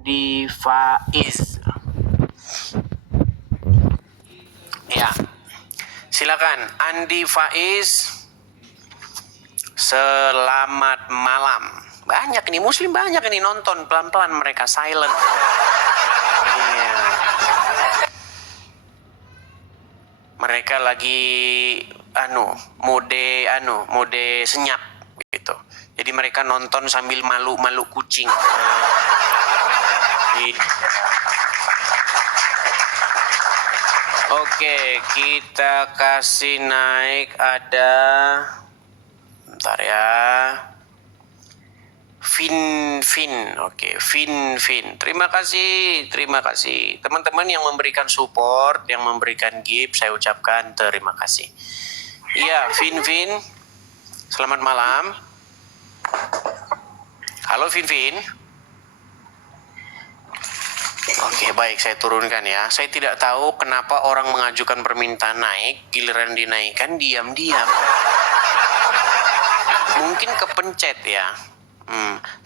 Andi Faiz. Ya, silakan Andi Faiz. Selamat malam. Banyak ini muslim, banyak ini nonton, pelan-pelan mereka silent. Iya. Mereka lagi mode senyap gitu. Jadi mereka nonton sambil malu-malu kucing. Oke, kita kasih naik ada, bentar ya, Fin. Oke, Fin. Terima kasih teman-teman yang memberikan support, yang memberikan gift, saya ucapkan terima kasih. Iya, Fin. Selamat malam. Halo Fin. Oke, baik, saya turunkan ya. Saya tidak tahu kenapa orang mengajukan permintaan naik, giliran dinaikkan diam-diam. Mungkin kepencet ya.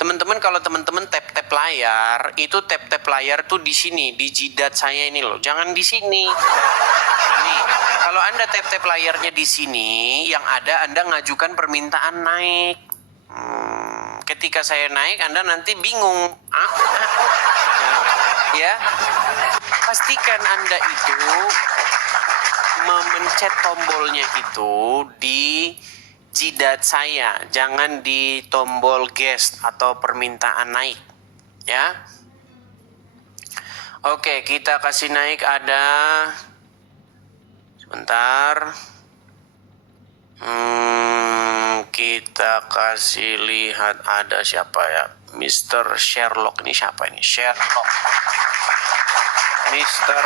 Teman-teman, kalau teman-teman tap layar, itu tap layar tuh di sini, di jidat saya ini loh. Jangan di sini. Nih, kalau Anda tap layarnya di sini, yang ada Anda ngajukan permintaan naik. Ketika saya naik, Anda nanti bingung. Ya, pastikan Anda itu memencet tombolnya itu di jidat saya, jangan di tombol guest atau permintaan naik, ya. Oke, kita kasih naik ada, sebentar. Kita kasih lihat ada siapa ya, Mr. Sherlock. Ini siapa ini? Mr.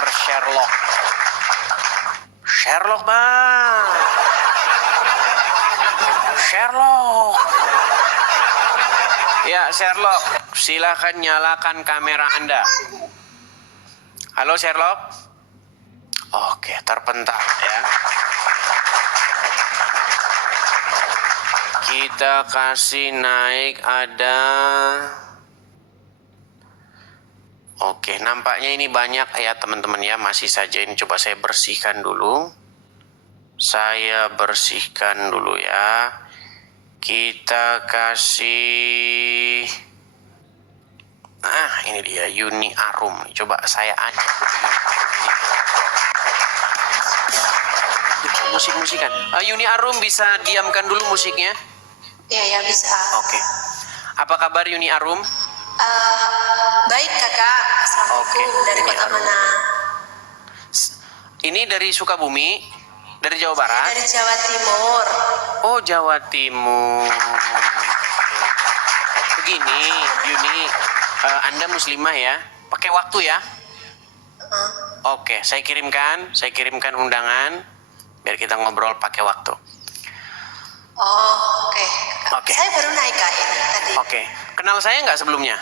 Sherlock bang. Sherlock. Ya, Sherlock, silakan nyalakan kamera Anda. Halo Sherlock. Oke, terpental ya. Kita kasih naik ada. Oke, nampaknya ini banyak ya teman-teman ya. Masih saja ini, coba saya bersihkan dulu. Ya. Kita kasih. Ini dia Yuni Arum. Coba saya ajak musik-musikan. Yuni Arum, bisa diamkan dulu musiknya? Ya bisa. Oke. Apa kabar Yuni Arum? Baik kakak. Assalamualaikum. Dari kota mana? Ini dari Sukabumi, dari Jawa Barat. Dari Jawa Timur. Oh, Jawa Timur. Begini, Yuni, Anda muslimah ya? Pakai waktu ya? Oke, saya kirimkan undangan biar kita ngobrol pakai waktu. Oh, oke. Saya baru naik kak ini tadi. Oke, kenal saya nggak sebelumnya?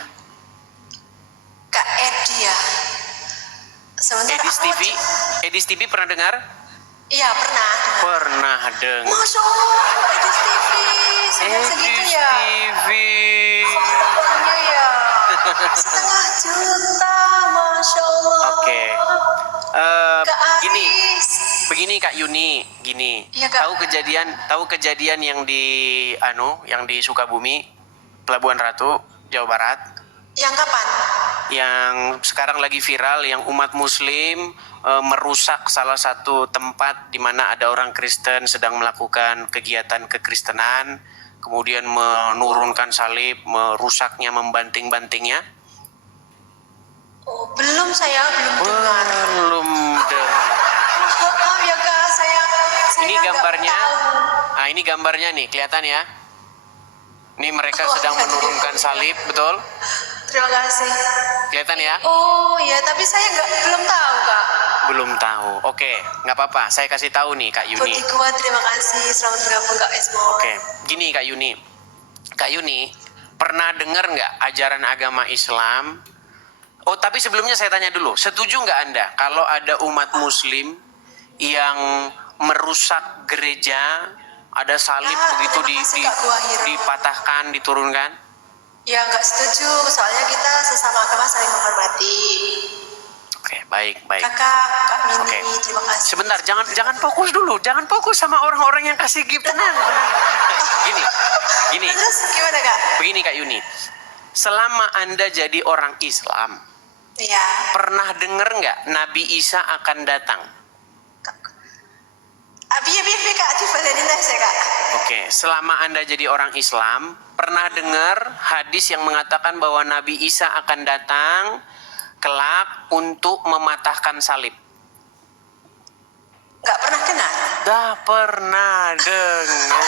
Kak Edi ya. Sebentar. Edis TV pernah dengar? Iya, pernah. Pernah dengar. Masya Allah, Edis TV. Sudah segitu ya? TV. Followernya ya. 1,5 juta, Masya Allah. Oke. Begini Kak Yuni, Ya, Kak. Tahu kejadian yang di Sukabumi, Pelabuhan Ratu, Jawa Barat? Yang kapan? Yang sekarang lagi viral, yang umat muslim merusak salah satu tempat di mana ada orang Kristen sedang melakukan kegiatan kekristenan, kemudian menurunkan salib, merusaknya, membanting-bantingnya. Oh, belum dengar. Belum dengar. Maaf ya kak, saya Ini gambarnya. Ini gambarnya nih, kelihatan ya? Ini mereka sedang menurunkan salib, betul? Terima kasih. Kelihatan ya? Oh ya, tapi saya belum tahu kak. Belum tahu. Oke, nggak apa-apa. Saya kasih tahu nih Kak Yuni. Putih kuat, terima kasih. Selamat bergabung Kak Esmo. Oke, gini Kak Yuni. Kak Yuni, pernah dengar nggak ajaran agama Islam? Oh, tapi sebelumnya saya tanya dulu. Setuju nggak Anda kalau ada umat muslim yang merusak gereja, ada salib begitu dipatahkan, diturunkan? Ya nggak setuju, soalnya kita sesama agama saling menghormati. Oke, baik. Kak Mini, Oke. terima kasih. Sebentar, jangan fokus dulu. Jangan fokus sama orang-orang yang kasih gift. Tenang. Gini. Terus gimana Kak? Begini Kak Yuni. Selama Anda jadi orang Islam, Iya. pernah dengar nggak Nabi Isa akan datang? Biar Kak, dibalenin aja Kak. Oke, selama Anda jadi orang Islam, pernah dengar hadis yang mengatakan bahwa Nabi Isa akan datang kelak untuk mematahkan salib? Nggak pernah dengar. Dah pernah dengar.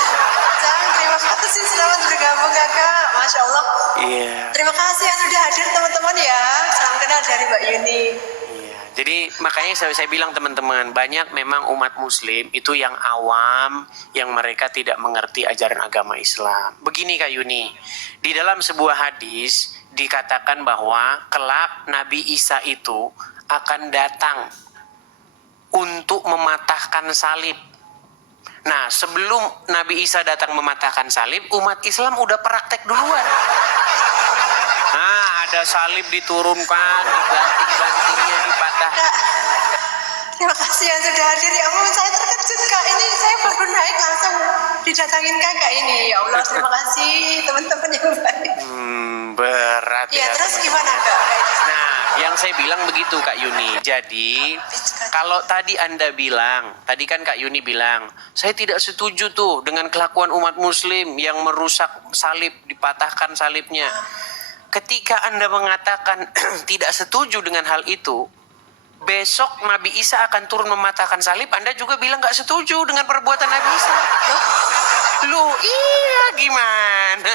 Terima kasih selamat bergabung Kakak. Masya Allah. Iya. Terima kasih yang sudah hadir teman-teman ya. Salam kenal dari Mbak Yuni. Iya. Jadi makanya saya bilang teman-teman, banyak memang umat muslim itu yang awam, yang mereka tidak mengerti ajaran agama Islam. Begini Kak Yuni, di dalam sebuah hadis dikatakan bahwa kelak Nabi Isa itu akan datang untuk mematahkan salib. Nah, sebelum Nabi Isa datang mematahkan salib, umat Islam udah praktek duluan. Nah, ada salib diturunkan, dibanting-bantingnya, dipatah. Kak, terima kasih yang sudah hadir. Ya ampun, saya terkejut Kak. Ini saya baru naik langsung didatangin Kakak ini. Ya Allah, terima kasih teman-teman yang baik. Berat Ya, ya. terus teman-teman. gimana Kak? Nah, yang saya bilang begitu Kak Yuni. Jadi, kalau tadi Anda bilang, tadi kan Kak Yuni bilang, saya tidak setuju tuh dengan kelakuan umat muslim yang merusak salib, dipatahkan salibnya. Ketika Anda mengatakan tidak setuju dengan hal itu, besok Nabi Isa akan turun mematahkan salib, Anda juga bilang nggak setuju dengan perbuatan Nabi Isa. Loh, iya gimana?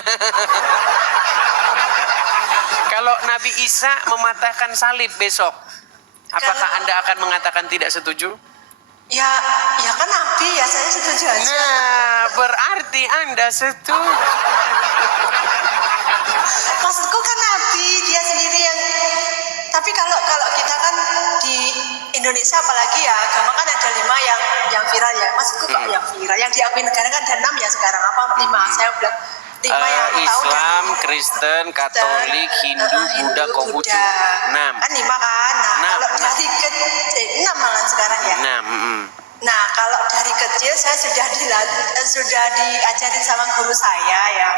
Kalau Nabi Isa mematahkan salib besok, apakah Anda akan mengatakan tidak setuju? Ya kan Nabi ya, saya setuju aja. Nah, berarti Anda setuju. Maksudku kan Nabi dia sendiri yang. Tapi kalau kita kan di Indonesia apalagi ya, agama kan ada 5 yang viral ya. Maksudku kok yang viral, yang diakui negara kan ada 6 ya sekarang, apa 5? Saya bilang 5 yang aku tahu. Islam, Kristen, Katolik, Hindu, Buddha, Konghucu. 6. Kan 5 kan. Nah, kalau dari 6 malah sekarang ya. 6. Nah, kalau dari kecil saya sudah diajarin sama guru saya ya,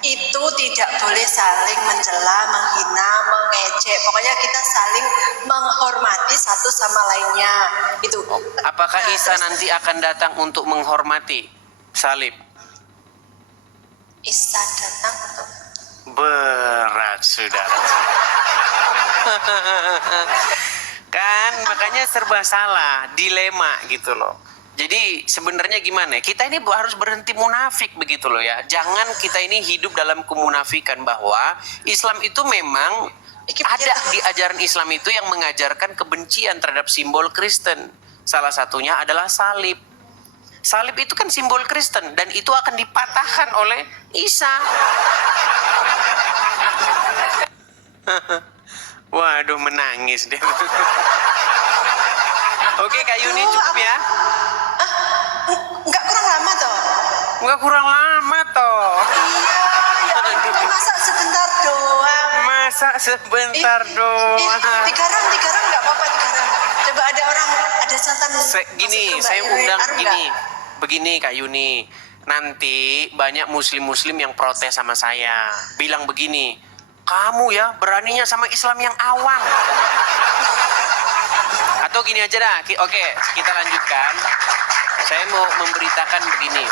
itu tidak boleh saling mencela, menghina, mengejek. Pokoknya kita saling menghormati satu sama lainnya. Itu. Apakah Nah, Isa terus nanti akan datang untuk menghormati salib? Isa datang untuk Berat, saudara. Kan makanya serba salah, dilema gitu loh. Jadi sebenarnya gimana? Kita ini harus berhenti munafik begitu loh ya. Jangan kita ini hidup dalam kemunafikan bahwa Islam itu memang ada di ajaran Islam itu yang mengajarkan kebencian terhadap simbol Kristen. Salah satunya adalah salib. Salib itu kan simbol Kristen dan itu akan dipatahkan oleh Isa. Waduh, menangis dia. Oke, Kak Yuni cukup ya? Enggak kurang lama toh? Enggak kurang lama toh. Iya, ya ampun, masa sebentar doang. Masa sebentar doang. 3 ram enggak apa-apa 3 ram. Coba ada orang, ada setan. Gini, saya undang gini. Begini Kak Yuni. Nanti banyak muslim-muslim yang protes sama saya. Bilang begini, kamu ya beraninya sama Islam yang awam. Atau gini aja dah. Oke, kita lanjutkan. Saya mau memberitakan begini.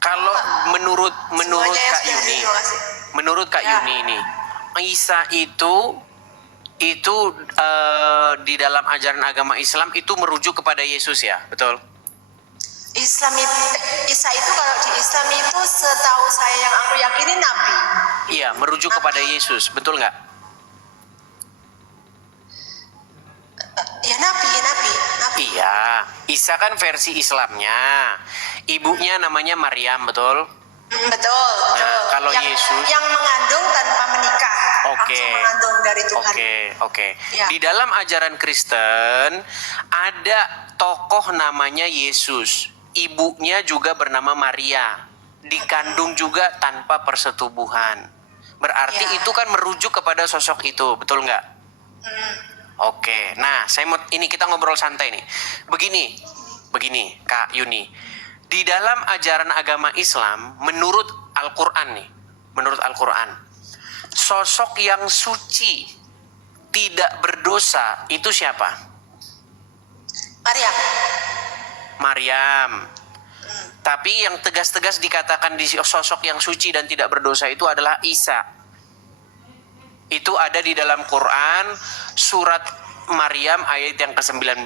Kalau menurut Kak Yuni, ini, Isa itu di dalam ajaran agama Islam itu merujuk kepada Yesus ya, betul? Isa itu kalau di Islam itu setahu saya yang aku yakini Nabi. Iya, merujuk kepada Yesus, betul nggak? Ya Nabi. Iya, Isa kan versi Islamnya. Ibunya namanya Maryam, betul? Betul. Nah, kalau Yesus yang mengandung tanpa menikah. Oke. Langsung mengandung dari Tuhan. Oke. Ya. Di dalam ajaran Kristen ada tokoh namanya Yesus. Ibunya juga bernama Maria. dikandung juga tanpa persetubuhan. Berarti Ya. itu kan merujuk kepada sosok itu, betul nggak? Oke, nah ini kita ngobrol santai nih. Begini Kak Yuni. Di dalam ajaran agama Islam, menurut Al-Quran nih, sosok yang suci, tidak berdosa, itu siapa? Maryam. Tapi yang tegas-tegas dikatakan di sosok yang suci dan tidak berdosa itu adalah Isa. Itu ada di dalam Quran, surat Maryam ayat yang ke-19,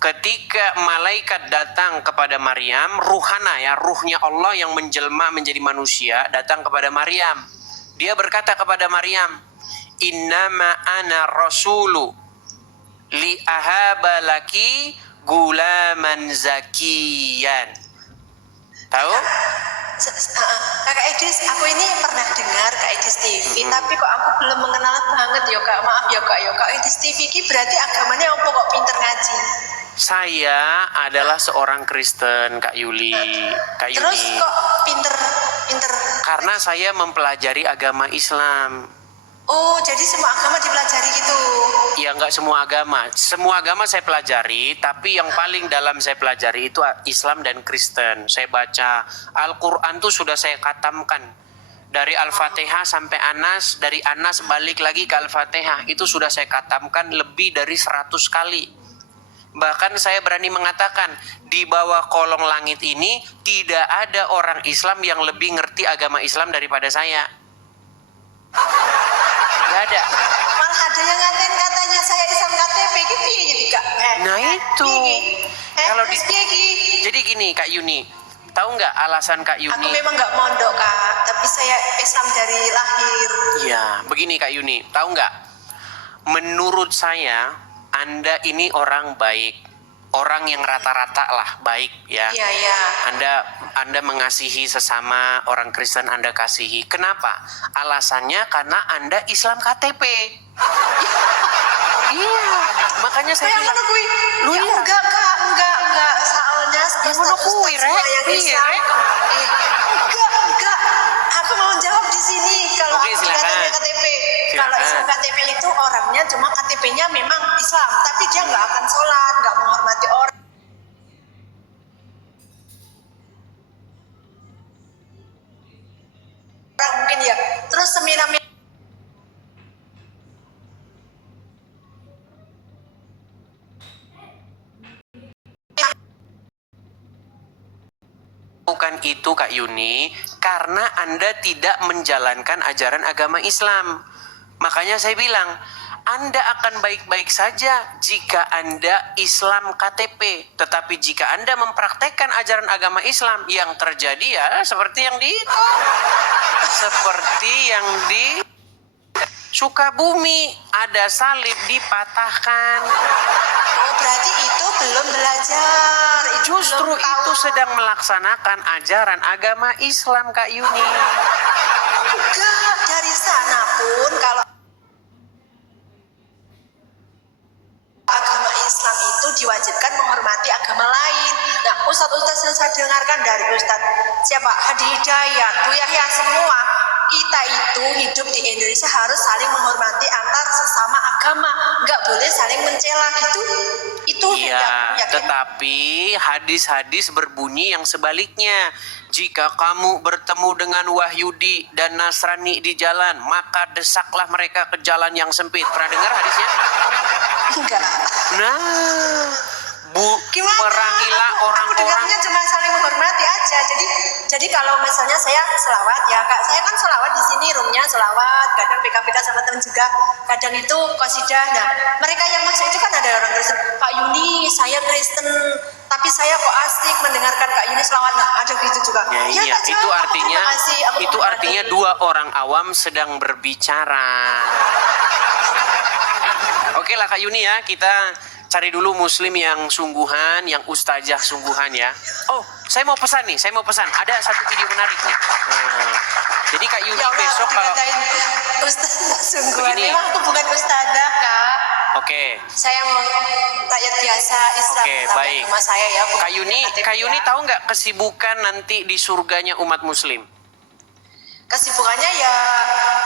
ketika malaikat datang kepada Maryam, ruhnya Allah yang menjelma menjadi manusia datang kepada Maryam. Dia berkata kepada Maryam, "Innama ana rasulu li ahaba laki gulaman zakiyan." Tahu? Kakak Edis, aku ini pernah dengar Kak Edis TV, tapi kok aku belum mengenal banget ya Kak. Maaf ya Kak, Kak Edis TV ini berarti agamanya apa kok pinter ngaji? Saya adalah seorang Kristen, Kak Yuli. Terus kok pinter? Karena saya mempelajari agama Islam. Oh, jadi semua agama dipelajari gitu? Ya nggak semua agama. Semua agama saya pelajari, tapi yang paling dalam saya pelajari itu Islam dan Kristen. Saya baca Al-Quran tuh sudah saya khatamkan. Dari Al-Fatihah sampai Anas, dari Anas balik lagi ke Al-Fatihah. Itu sudah saya khatamkan lebih dari 100 kali. Bahkan saya berani mengatakan, di bawah kolong langit ini tidak ada orang Islam yang lebih ngerti agama Islam daripada saya. Gak ada. Malah ada yang ngatain katanya saya Islam KTP gitu jadi Kak. Nah itu. Kalau jadi gini Kak Yuni, tahu nggak alasan Kak Yuni? aku memang nggak mondok Kak, tapi saya Islam dari lahir. Iya, begini Kak Yuni, tahu nggak? Menurut saya, Anda ini orang baik. Orang yang rata-rata lah baik ya. Iya. Anda mengasihi sesama orang Kristen, Anda kasihi. Kenapa? Alasannya karena Anda Islam KTP. Iya, makanya saya bilang. Lu ya enggak Kak, enggak. Soalnya kui, Rek. yang Islam. Enggak. Aku mau jawab di sini kalau Oke, aku silakan. katanya KTP. Kalau Silakan. Islam KTP itu orangnya cuma KTP-nya memang Islam, tapi dia nggak akan sholat, nggak menghormati orang. Mungkin ya. Terus semina-mina Bukan itu Kak Yuni, karena Anda tidak menjalankan ajaran agama Islam. Makanya saya bilang, Anda akan baik-baik saja jika Anda Islam KTP. Tetapi jika Anda mempraktekkan ajaran agama Islam, yang terjadi ya seperti yang di Sukabumi, ada salib dipatahkan. Oh, berarti itu belum belajar. Justru belum tahu. itu sedang melaksanakan ajaran agama Islam Kak Yuni. Enggak, dari sana pun kalau agama Islam itu diwajibkan menghormati agama lain. Nah, ustadz-ustadz yang saya dengarkan dari ustadz siapa? Hadi Hidayat, Bu Yahya, semua kita itu hidup di Indonesia harus saling menghormati antar sesama agama, nggak boleh saling mencela gitu. Itu Iya, yakin. tetapi hadis-hadis berbunyi yang sebaliknya. Jika kamu bertemu dengan Wahyudi dan Nasrani di jalan, maka desaklah mereka ke jalan yang sempit. Pernah dengar hadisnya? Enggak. Nah, Gimana? perangilah Aku orang-orang. dengarnya cuma saling menghormati aja. Jadi kalau misalnya saya selawat ya Kak, saya kan selawat di sini roomnya selawat, kadang PKPK sama teman juga, kadang itu qasidah. Nah, mereka yang masuk itu kan ada orang Kristen. Kak Yuni, saya Kristen, tapi saya kok asik mendengarkan Kak Yuni selawat. Nah, ada gitu juga. Ya, iya, Kak, itu aku artinya terima kasih, aku itu menghormati. artinya dua orang awam sedang berbicara. Oke lah Kak Yuni ya, kita cari dulu muslim yang sungguhan, yang ustazah sungguhan ya. Oh, saya mau pesan. Ada satu video menarik nih. Jadi Kak Yuni Ya Allah, besok aku kalau dikatain ustazah sungguhan. Begini. Memang aku bukan ustazah Kak. Oke. Saya rakyat biasa Islam. Oke, tapi baik. Rumah saya ya. bukan Kak Yuni ya. tahu nggak kesibukan nanti di surganya umat muslim? Kesibukannya ya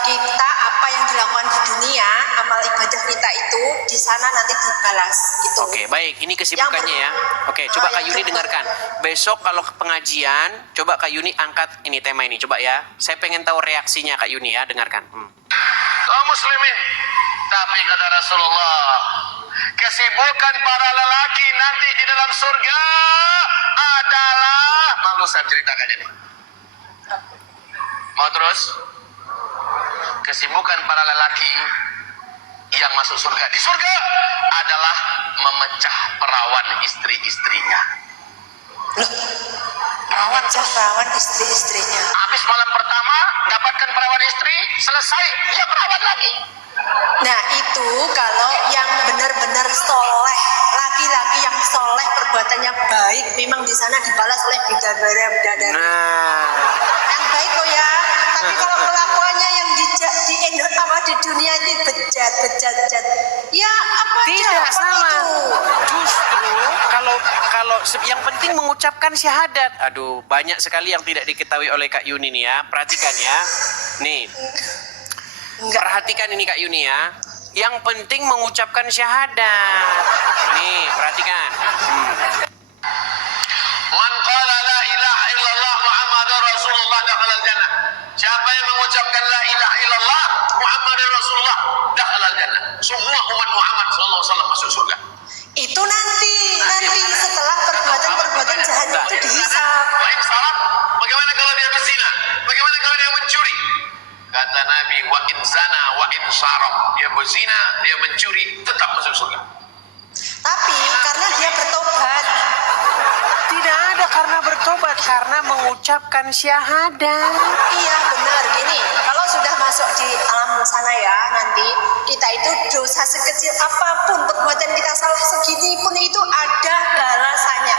kita apa yang dilakukan di dunia, amal ibadah kita itu di sana nanti dibalas gitu. Oke, baik. Ini kesibukannya ya. Oke, coba Kak Yuni dengarkan. Besok kalau pengajian, coba Kak Yuni angkat ini tema ini. Coba ya. Saya pengen tahu reaksinya Kak Yuni ya. Dengarkan. Kaum muslimin, tapi kata Rasulullah, kesibukan para lelaki nanti di dalam surga adalah, malu saya ceritakan ini. Mau terus? Kesibukan para lelaki yang masuk surga di surga adalah memecah perawan istri-istrinya. Perawan istri-istrinya. Habis malam pertama dapatkan perawan istri, selesai dia perawan lagi. Nah itu kalau yang benar-benar soleh, laki-laki yang soleh perbuatannya baik, memang di sana dibalas oleh bidadari. Nah, Yang baik loh ya. Tapi kalau kelakuannya yang di dunia ini bejat. Ya apa tidak apa salah. itu? Justru kalau yang penting mengucapkan syahadat. Aduh, banyak sekali yang tidak diketahui oleh Kak Yuni nih ya. Perhatikan ya. Nih. Perhatikan ini Kak Yuni ya. Yang penting mengucapkan syahadat. Nih, perhatikan. Man qala la ilaha illallah Muhammadur Rasulullah dakhalal jannah. Siapa yang mengucapkan la ilaha illallah Muhammadur Rasulullah dakhalal jannah. Semua umat Muhammad sallallahu alaihi wasallam masuk surga. Itu nanti setelah perbuatan jahat itu dihisab. Wa in salat, bagaimana kalau dia berzina? Bagaimana kalau dia mencuri? Kata Nabi, wa in zana wa in saraq. Dia berzina, dia mencuri, tetap masuk surga. Tapi karena dia bertobat. Tidak ada karena bertobat, karena mengucapkan syahadat. Iya benar gini. Kalau sudah masuk di alam sana ya nanti kita itu dosa sekecil apapun perbuatan kita salah segini pun itu ada balasannya.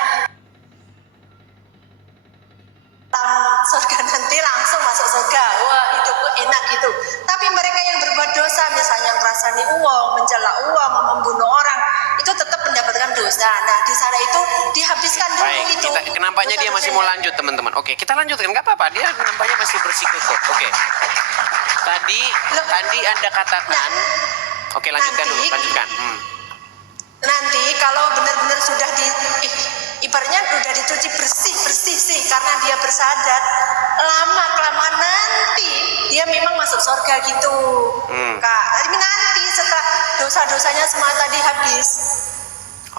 Surga nanti langsung masuk surga. Wah hidupku enak gitu. Tapi mereka yang berbuat dosa misalnya ngerasani uang, mencela uang, membunuh orang itu tetap mendapatkan dosa. Nah di sana itu dihabiskan dulu Baik, itu. nampaknya dia masih mau lanjut teman-teman. Oke, kita lanjutkan, nggak apa-apa. Dia nampaknya masih bersikukuh. Oke. Tadi Anda katakan. Oke, lanjutkan dulu, lanjutkan. Nanti kalau benar-benar sudah ibaratnya sudah dicuci bersih sih karena dia bersadat, lama kelamaan nanti dia memang masuk surga gitu. Kak, tapi nanti setelah dosa-dosanya semua tadi habis.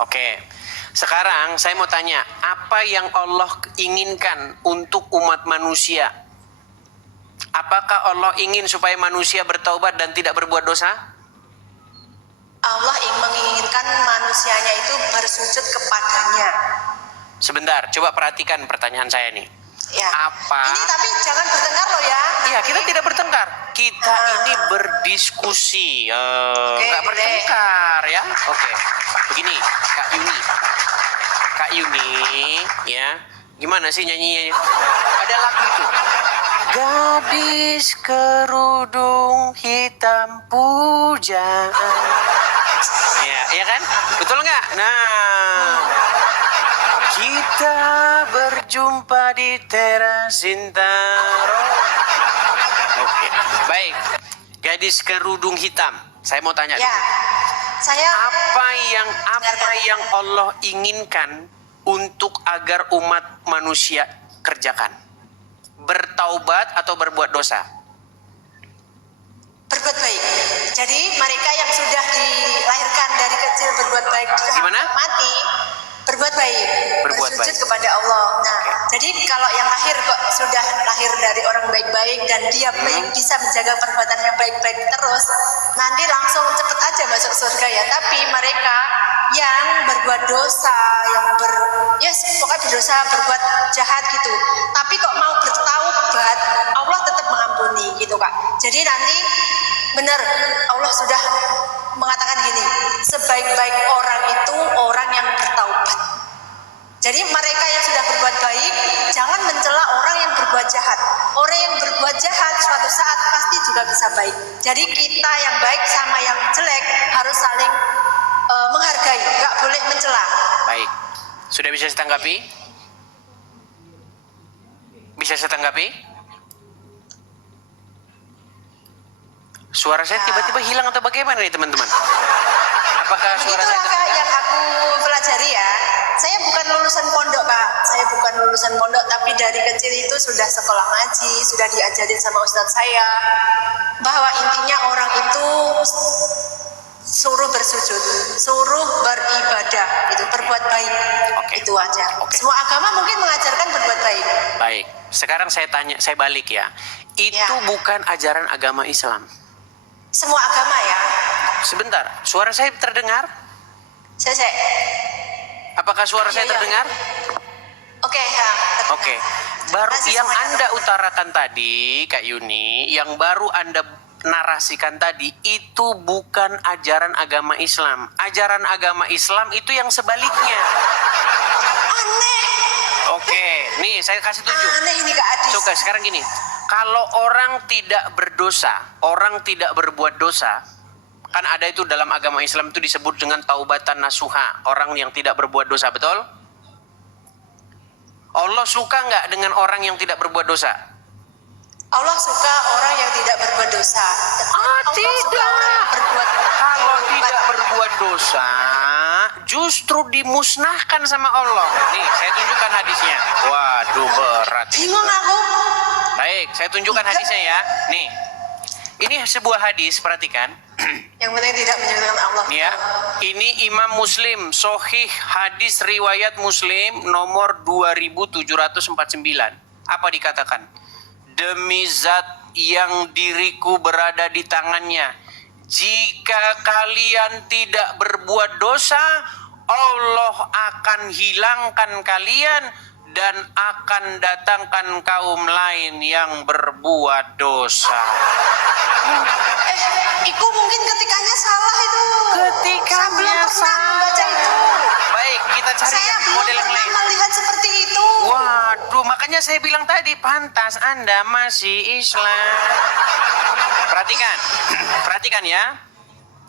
Oke. Sekarang saya mau tanya, apa yang Allah inginkan untuk umat manusia? Apakah Allah ingin supaya manusia bertaubat dan tidak berbuat dosa? Allah menginginkan manusianya itu bersujud kepadanya. Sebentar, coba perhatikan pertanyaan saya nih. Ya. Apa? Ini tapi jangan bertengkar loh ya. Iya, kita tidak bertengkar. Kita ini berdiskusi. Nggak boleh. bertengkar ya. Oke. Begini, Kak Yuni, ya. Gimana sih nyanyinya? Ada lagu itu. Gadis kerudung hitam pujaan. Iya kan? Betul nggak? Nah, kita berjumpa di teras Sintaro. Oke, baik. Gadis kerudung hitam. Saya mau tanya. Ya. Saya Apa yang Allah inginkan untuk agar umat manusia kerjakan? Bertaubat atau berbuat dosa? berbuat baik. Jadi mereka yang sudah dilahirkan dari kecil berbuat baik Gimana? mati berbuat baik, Berbuat bersujud baik. kepada Allah. Nah, Oke. jadi kalau yang lahir kok sudah lahir dari orang baik-baik dan dia bisa menjaga perbuatannya baik-baik terus, nanti langsung cepet aja masuk surga ya. Tapi mereka yang berbuat dosa, pokoknya berdosa, berbuat jahat gitu. Tapi kok mau bertaubat, Allah tetap mengampuni gitu Kak. Jadi nanti benar Allah sudah mengatakan gini, sebaik-baik orang itu orang yang bertaubat. Jadi mereka yang sudah berbuat baik jangan mencela orang yang berbuat jahat. Orang yang berbuat jahat suatu saat pasti juga bisa baik. Jadi kita yang baik sama yang jelek harus saling menghargai, nggak boleh mencela. Baik. Sudah bisa saya tanggapi? Bisa saya tanggapi? Suara saya tiba-tiba hilang atau bagaimana nih teman-teman? Apakah suara saya Begitulah Kak terdengar? yang aku pelajari ya. Saya bukan lulusan pondok Kak. Saya bukan lulusan pondok, tapi dari kecil itu sudah sekolah ngaji, sudah diajarin sama ustadz saya bahwa intinya orang itu suruh bersujud, suruh beribadah, itu berbuat baik. Oke. Itu aja. Oke. Semua agama mungkin mengajarkan berbuat baik. Baik. Sekarang saya tanya, saya balik ya. Itu Ya. bukan ajaran agama Islam. Semua agama ya. Sebentar, suara saya terdengar? Saya. Apakah suara saya Iya, iya. terdengar? Oke, ya. Oke. Baru Masih yang semuanya. Anda utarakan tadi, Kak Yuni, yang baru Anda narasikan tadi itu bukan ajaran agama Islam. Ajaran agama Islam itu yang sebaliknya. Aneh. Oke, nih saya kasih tunjuk. Aneh ini Kak Adis. Suka sekarang gini. Kalau orang tidak berdosa, orang tidak berbuat dosa, kan ada itu dalam agama Islam itu disebut dengan taubatan nasuha, orang yang tidak berbuat dosa, betul? Allah suka nggak dengan orang yang tidak berbuat dosa? Allah suka orang yang tidak berbuat dosa. Allah suka tidak. orang yang berbuat Kalau tidak berbuat dosa, justru dimusnahkan sama Allah. Nih, saya tunjukkan hadisnya. Waduh, berat. Bingung aku. Baik, saya tunjukkan hadisnya ya. Nih, ini sebuah hadis, perhatikan. Yang penting tidak menyebutkan Allah. Nih ya, ini Imam Muslim, Sohih hadis riwayat Muslim nomor 2749. Apa dikatakan? Demi zat yang diriku berada di tangannya, jika kalian tidak berbuat dosa, Allah akan hilangkan kalian dan akan datangkan kaum lain yang berbuat dosa. Iku mungkin ketikanya salah itu. Ketikanya Saya belum pernah salah. membaca itu. Baik, kita cari Saya yang belum model yang pernah lain. melihat seperti itu. Waduh, makanya saya bilang tadi, pantas Anda masih Islam. Perhatikan, perhatikan ya.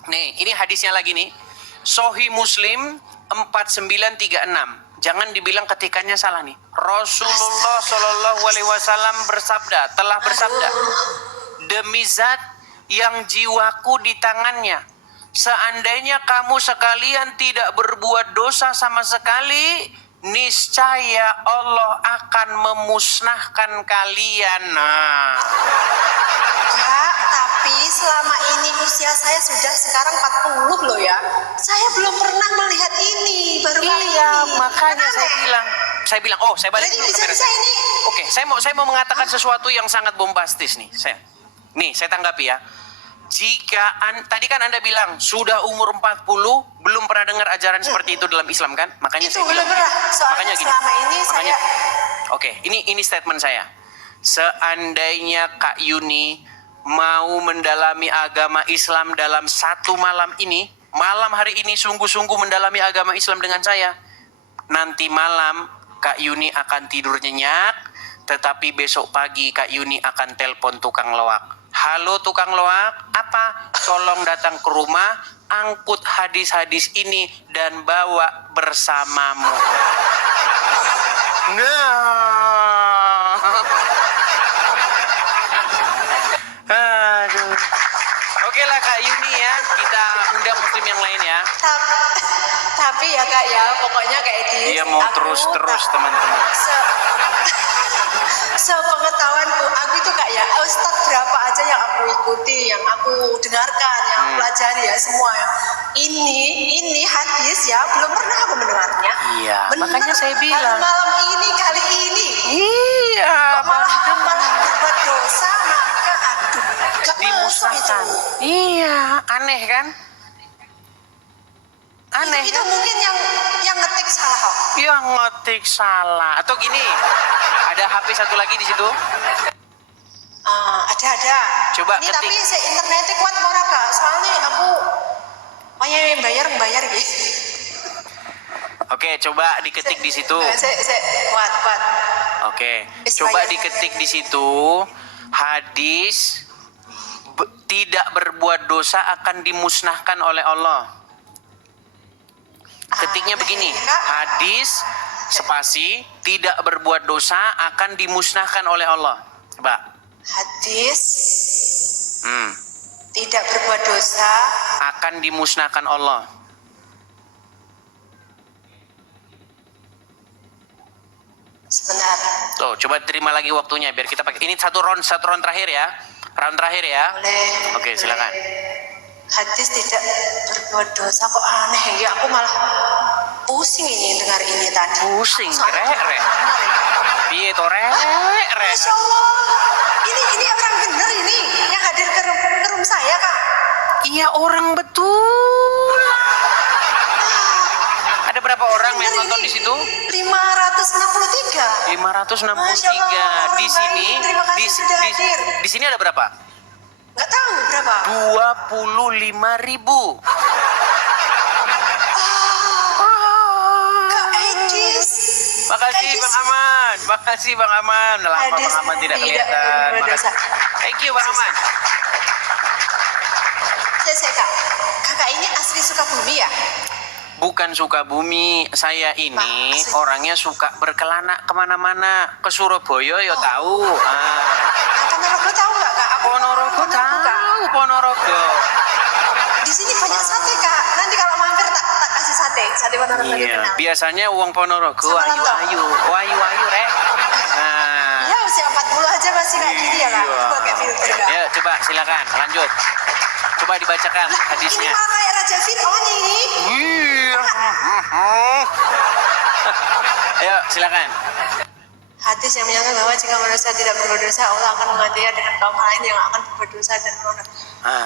Nih, ini hadisnya lagi nih. Sahih Muslim 4936. Jangan dibilang ketikannya salah nih. Rasulullah Shallallahu Alaihi Wasallam telah bersabda, demi zat yang jiwaku di tangannya, seandainya kamu sekalian tidak berbuat dosa sama sekali, niscaya Allah akan memusnahkan kalian. Nah, Kak, tapi selama ini usia saya sudah sekarang 40 loh ya. Saya belum pernah melihat ini, baru kali ini. iya, makanya Kan saya aneh. bilang, saya balik Berarti dulu ke bisa-bisa kamera. ini. Oke, saya mau mengatakan sesuatu yang sangat bombastis nih. Saya tanggapi ya. Tadi kan Anda bilang sudah umur 40 belum pernah dengar ajaran seperti itu dalam Islam kan? Makanya Itu saya bilang. belum pernah. Soalnya Makanya gini. selama ini Makanya, saya Oke, ini statement saya. Seandainya Kak Yuni mau mendalami agama Islam dalam satu malam ini, malam hari ini sungguh-sungguh mendalami agama Islam dengan saya, nanti malam Kak Yuni akan tidur nyenyak, tetapi besok pagi Kak Yuni akan telepon tukang loak. Halo tukang loak, apa? Tolong datang ke rumah, angkut hadis-hadis ini dan bawa bersamamu. Nah. Aduh. Oke lah Kak Yuni ya, kita undang muslim yang lain ya. tapi ya Kak ya, pokoknya kayak di Dia mau terus-terus teman-teman. Sepengetahuanku, aku itu Kak ya, Ustadz berapa aja yang aku ikuti, yang aku dengarkan, yang aku pelajari ya semua ya. Ini hadis ya, belum pernah aku mendengarnya. Iya, makanya saya bilang. Baru malam ini, kali ini. Iya, Malah berbuat dosa, maka aduh, gak masuk dimusnahkan. itu. Iya, aneh kan? Aneh. Itu mungkin yang ngetik salah kok. Yang ngetik salah. Atau gini, ada HP satu lagi di situ. Ada. Coba ini ketik. tapi internetnya kuat ora Kak? Soalnya aku bayar gitu. Oke, coba diketik di situ. Kuat. Oke, Is coba bayar. diketik di situ. Hadis tidak berbuat dosa akan dimusnahkan oleh Allah. Ketiknya begini, hadis spasi tidak berbuat dosa akan dimusnahkan oleh Allah. Coba. Hadis Hmm, tidak berbuat dosa akan dimusnahkan Allah. sebentar. Tuh, coba terima lagi waktunya biar kita pakai. Ini satu round terakhir ya. Round terakhir ya. Boleh. Oke, silakan. Hadis tidak berbuat dosa kok aneh ya, aku malah pusing ini dengar ini tadi. Pusing, Soalnya rek. benar ini. Piye to rek? Masya Allah, ini orang bener ini yang hadir ke room saya kak. Iya, orang betul. Ada berapa orang yang Bener nonton ini. di situ? 563. 563. Masya Allah, orang Di sini baik. Terima kasih sudah hadir. di sini ada berapa? Nggak tahu berapa. 25.000. Kak Edis. Makasih Bang Aman. Makasih Bang Aman. Lama Hadis Bang Aman tidak tidak kelihatan. berbuat dosa. Makasih. Thank you Bang Aman. Saya kak. Kakak ini asli Sukabumi ya? Bukan Sukabumi, saya ini Pak, asli. orangnya suka berkelana kemana-mana. Ke Surabaya ya tahu. Nah, Ponorogo tahu nggak kak? Aku Ponorogo Kak. tahu, Ponorogo. Di sini banyak sate kak. Nanti kalau mampir tak kasih sate Ponorogo Iya, dikenal. biasanya uang Ponorogo Sama lontong. ayu rek. Nah, Ya usia 40 aja masih kayak gini ya kak. iya. Coba kayak filter kak. Ya, coba silakan lanjut. Coba dibacakan Ini hadisnya. malah kayak Raja Fir'aun ini. Iya. Ayo, silakan. Hadis yang menyatakan bahwa jika manusia tidak berbuat dosa, Allah akan menggantinya dengan kaum lain yang akan berbuat dosa dan meronok. Ah.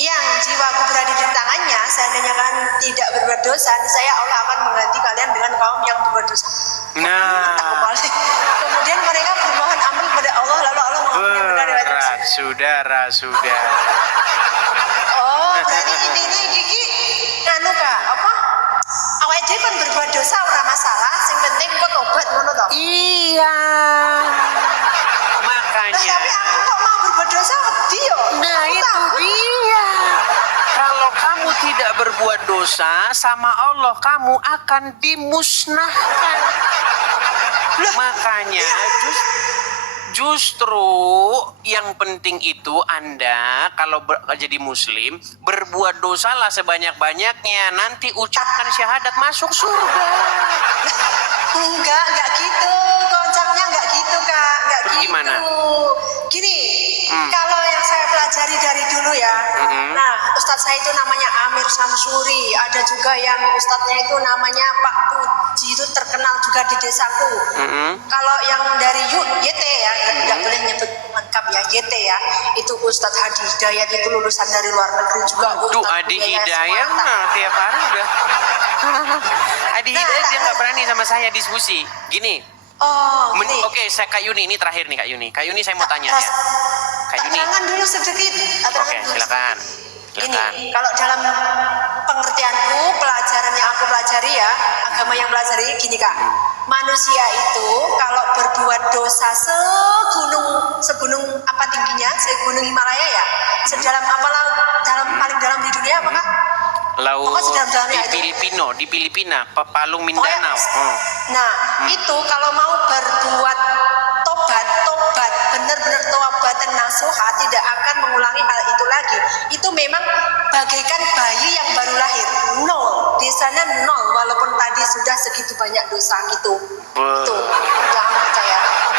Yang jiwaku berada di tangannya, seandainya kalian tidak berbuat dosa, saya Allah akan mengganti kalian dengan kaum yang berbuat dosa. Nah, Aku balik. Kemudian mereka bermohon ampun kepada Allah, lalu Allah mengampuni mereka dengan sudah. Oh, berarti ini Gigi nganu kak, apa? Awake dhewe kan berbuat dosa ora masalah, sing penting kok tobat ngono to. Iya. Nah, Makanya. tapi aku kok mau berbuat dosa wedi yo. Nah, Aku itu takut. dia. Kalau kamu tidak berbuat dosa sama Allah, kamu akan dimusnahkan. Makanya justru yang penting itu Anda kalau jadi muslim berbuat dosalah sebanyak-banyaknya, nanti ucapkan syahadat masuk surga. Enggak gitu. Konsepnya enggak gitu, Kak. Enggak Terus gitu. gimana? Gini, kalau yang saya pelajari dari dulu ya. Nah, ustadz saya itu namanya Amir Samsuri. Ada juga yang ustadznya itu namanya Pak Puji, itu terkenal juga di desaku. Kalau yang dari YT ya, enggak boleh nyebut lengkap ya, YT ya. Itu Ustadz Hadi Hidayat, itu lulusan dari luar negeri juga. Duh, Ustadz Adi Buya Hidayat Sumarta. mah tiap hari udah. Adi Hidayat dia nggak berani sama saya diskusi. Gini, Oh, gini. oke, saya Kak Yuni ini terakhir nih Kak Yuni. Kak Yuni saya mau tanya ya. Kak Yuni. Terangkan dulu sedikit. Oke, silakan. Ini kalau dalam pengertianku, pelajaran yang aku pelajari ya, agama yang pelajari gini kak, manusia itu kalau berbuat dosa segunung apa tingginya, segunung Himalaya ya, sedalam apa laut, paling dalam di dunia apakah? Laut Pokoknya sedalam-dalamnya itu. di Filipina, Palung Mindanao. Pokoknya, nah itu kalau mau berbuat tobat benar-benar tobatan nasuha, tidak akan mengulangi hal itu lagi. Itu memang bagaikan bayi yang baru lahir, nol, di sana nol, walaupun tadi sudah segitu banyak dosa gitu. Itu jangan percaya.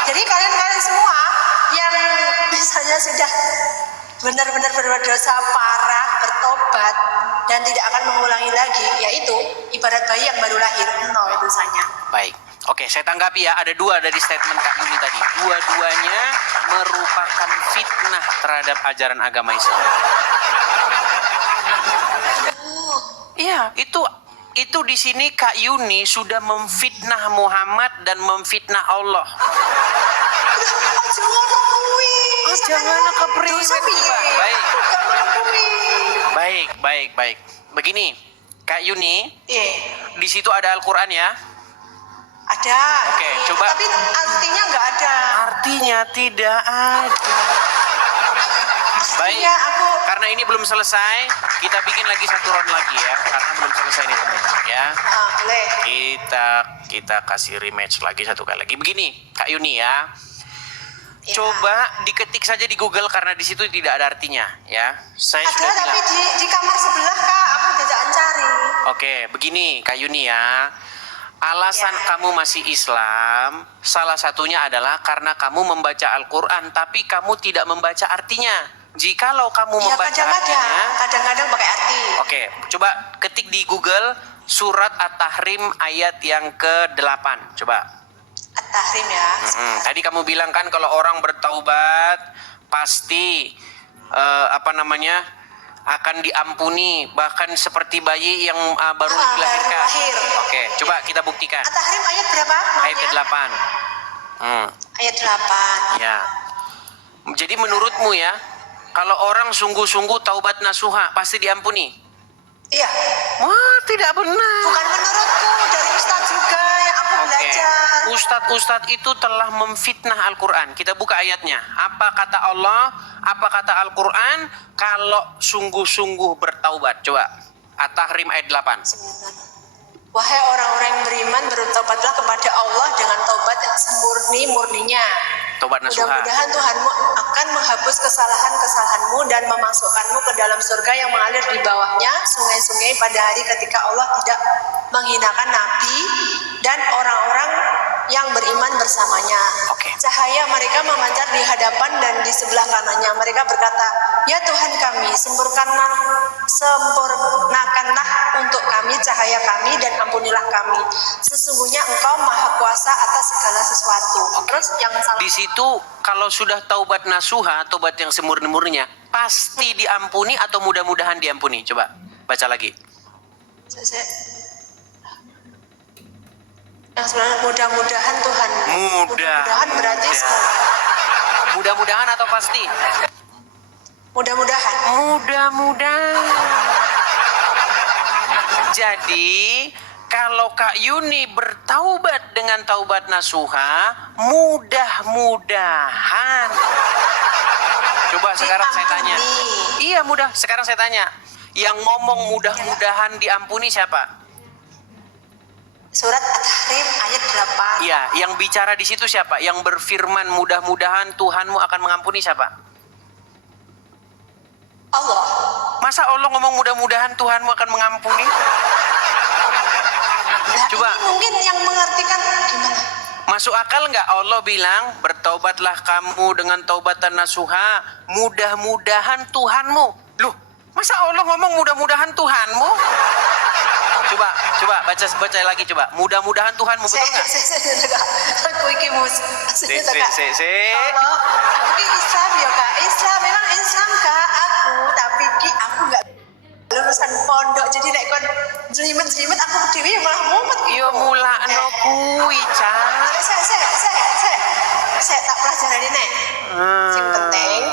Jadi kalian semua yang misalnya sudah benar-benar berbuat dosa parah, bertobat bertaubat dan tidak akan mengulangi lagi, yaitu ibarat bayi yang baru lahir, 0 dosanya. Baik. Oke, saya tanggapi ya. Ada 2 dari statement Kak Yuni tadi. Dua-duanya merupakan fitnah terhadap ajaran agama Islam. Iya, itu di sini Kak Yuni sudah memfitnah Muhammad dan memfitnah Allah. Jangan kepriwen. Baik. Begini, Kak Yuni, di situ ada Al-Qur'an ya? Ada. Oke, coba. Tapi artinya nggak ada. Artinya tidak ada. Baik, karena ini belum selesai, kita bikin lagi satu round lagi ya, karena belum selesai nih teman-teman ya. Boleh. Kita kasih rematch lagi satu kali lagi. Begini, Kak Yuni ya. Coba diketik saja di Google karena di situ tidak ada artinya ya. Saya Ada sudah bilang. tapi di kamar sebelah Kak, aku jajan cari. Oke, begini Kak Yuni ya. Alasan kamu masih Islam, salah satunya adalah karena kamu membaca Al-Quran, tapi kamu tidak membaca artinya. Jikalau kamu membaca artinya, kadang-kadang pakai arti. Oke, coba ketik di Google surat At-Tahrim ayat yang ke-8. Coba. At-Tahrim ya. Tadi kamu bilang kan kalau orang bertaubat pasti akan diampuni, bahkan seperti bayi yang baru dilahirkan. Oke, coba kita buktikan. At-Tahrim ayat berapa? Ayat ke-8. Ayat 8. Ya. Jadi menurutmu ya, kalau orang sungguh-sungguh taubat nasuha pasti diampuni? Iya. Wah, tidak benar. Bukan menurutku, dari Ustadz juga yang aku belajar. Ustadz itu telah memfitnah Al-Quran. Kita buka ayatnya. Apa kata Allah? Apa kata Al-Quran? Kalau sungguh-sungguh bertaubat. Coba. At-Tahrim ayat 8. Wahai orang-orang yang beriman, bertobatlah kepada Allah dengan taubat yang semurni-murninya. Taubat nasuha. Mudah-mudahan Tuhanmu akan menghapus kesalahan-kesalahanmu dan memasukkanmu ke dalam surga yang mengalir di bawahnya sungai-sungai pada hari ketika Allah tidak menghinakan Nabi dan orang-orang yang beriman bersamanya. Cahaya mereka memancar di hadapan dan di sebelah kanannya. Mereka berkata, ya Tuhan kami, sempurnakanlah untuk kami cahaya kami dan ampunilah kami. Sesungguhnya Engkau Maha Kuasa atas segala sesuatu. Terus yang salah. Di situ kalau sudah taubat nasuha, taubat yang semurni-murninya, pasti diampuni atau mudah-mudahan diampuni. Coba baca lagi. Yang sebenarnya mudah-mudahan Tuhan. Mudah-mudahan berarti mudah-mudahan atau pasti? Mudah-mudahan. Mudah-mudahan. Jadi kalau Kak Yuni bertaubat dengan taubat nasuha, mudah-mudahan. Coba sekarang saya tanya. Iya mudah. Sekarang saya tanya. Yang ngomong mudah-mudahan diampuni siapa? Surat At-Tahrim ayat 8. Iya, yang bicara di situ siapa? Yang berfirman mudah-mudahan Tuhanmu akan mengampuni siapa? Allah. Masa Allah ngomong mudah-mudahan Tuhanmu akan mengampuni? Coba. Ini mungkin yang mengartikan gimana? Masuk akal nggak Allah bilang bertaubatlah kamu dengan taubatan nasuha, mudah-mudahan Tuhanmu. Loh, masa Allah ngomong mudah-mudahan Tuhanmu? Coba baca lagi coba. Mudah-mudahan Tuhanmu, betul nggak? Aku iki mus. Allah, aku ki Islam ya Kak. Islam memang Islam Kak aku, tapi ki aku nggak lulusan pondok jadi nek kon jelimet-jelimet aku dhewe malah mumet. Yo mulakno kuwi, Cak. Saya tak pelajaran ini. Sing penting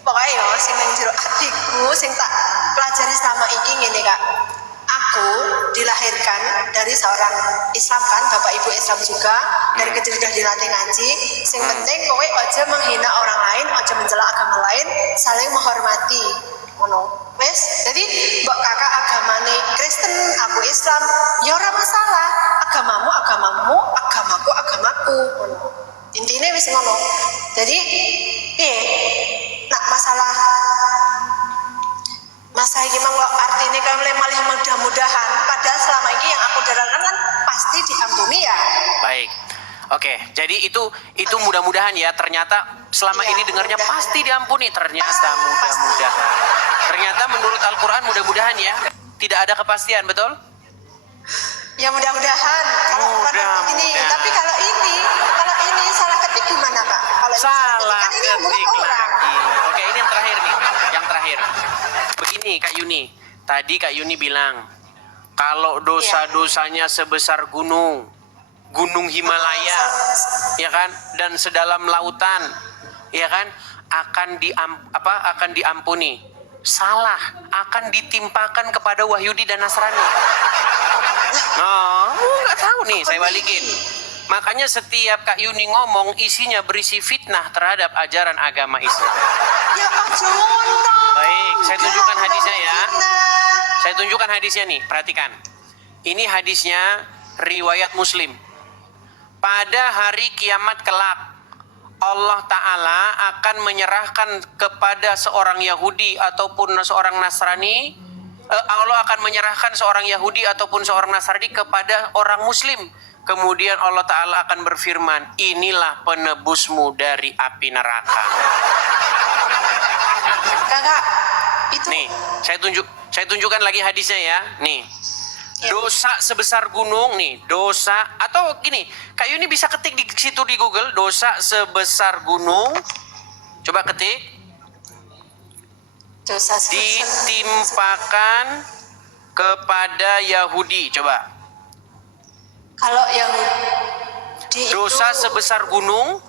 pokoknya yo sing nang jero atiku sing tak pelajari selama iki ngene Kak. Aku dilahirkan dari seorang Islam kan, bapak ibu Islam juga, dari kecil sudah dilatih ngaji. Sing penting kowe aja menghina orang lain, aja mencela agama lain, saling menghormati. Ngono. Wes, jadi mbok kakak agamane Kristen, aku Islam, ya ora masalah. Agamamu agamamu, agamaku agamaku. Ngono. Intine wis ngono. Jadi nak masalah iki mang artine kan malih mudah-mudahan padahal selama ini yang aku dengarkan kan pasti diampuni ya. Baik. Oke, jadi itu mudah-mudahan ya. Ternyata selama Iya, ini dengarnya mudah-mudahan. pasti diampuni. Ternyata Pasti. mudah-mudahan. Ternyata menurut Al-Quran mudah-mudahan ya. Tidak ada kepastian, betul? Ya mudah-mudahan. Kalau gini, tapi kalau ini salah ketik gimana Kak? Kalau Salah kan ini ketik bukan orang. lagi. Oke, ini yang terakhir nih. Yang terakhir. Begini Kak Yuni. Tadi Kak Yuni bilang, kalau dosa-dosanya sebesar gunung Himalaya, ya kan, dan sedalam lautan, ya kan, akan diampuni. Salah, akan ditimpakan kepada Wahyudi dan Nasrani. Oh, nggak tahu nih, saya balikin. Makanya setiap Kak Yuni ngomong isinya berisi fitnah terhadap ajaran agama Islam. Ya jangan. Baik, saya tunjukkan hadisnya ya. Fitnah. Saya tunjukkan hadisnya nih, perhatikan. Ini hadisnya riwayat Muslim. Pada hari kiamat kelak, Allah Ta'ala akan menyerahkan kepada seorang Yahudi ataupun seorang Nasrani. Allah akan menyerahkan seorang Yahudi ataupun seorang Nasrani kepada orang Muslim. Kemudian Allah Ta'ala akan berfirman, inilah penebusmu dari api neraka. Kakak, itu Nih, saya tunjukkan lagi hadisnya ya. Nih. Dosa sebesar gunung nih, dosa atau gini, Kak Yuni bisa ketik di situ di Google, dosa sebesar gunung. Coba ketik. dosa Ditimpakan kepada Yahudi. Coba. Kalau Yahudi Dosa itu sebesar gunung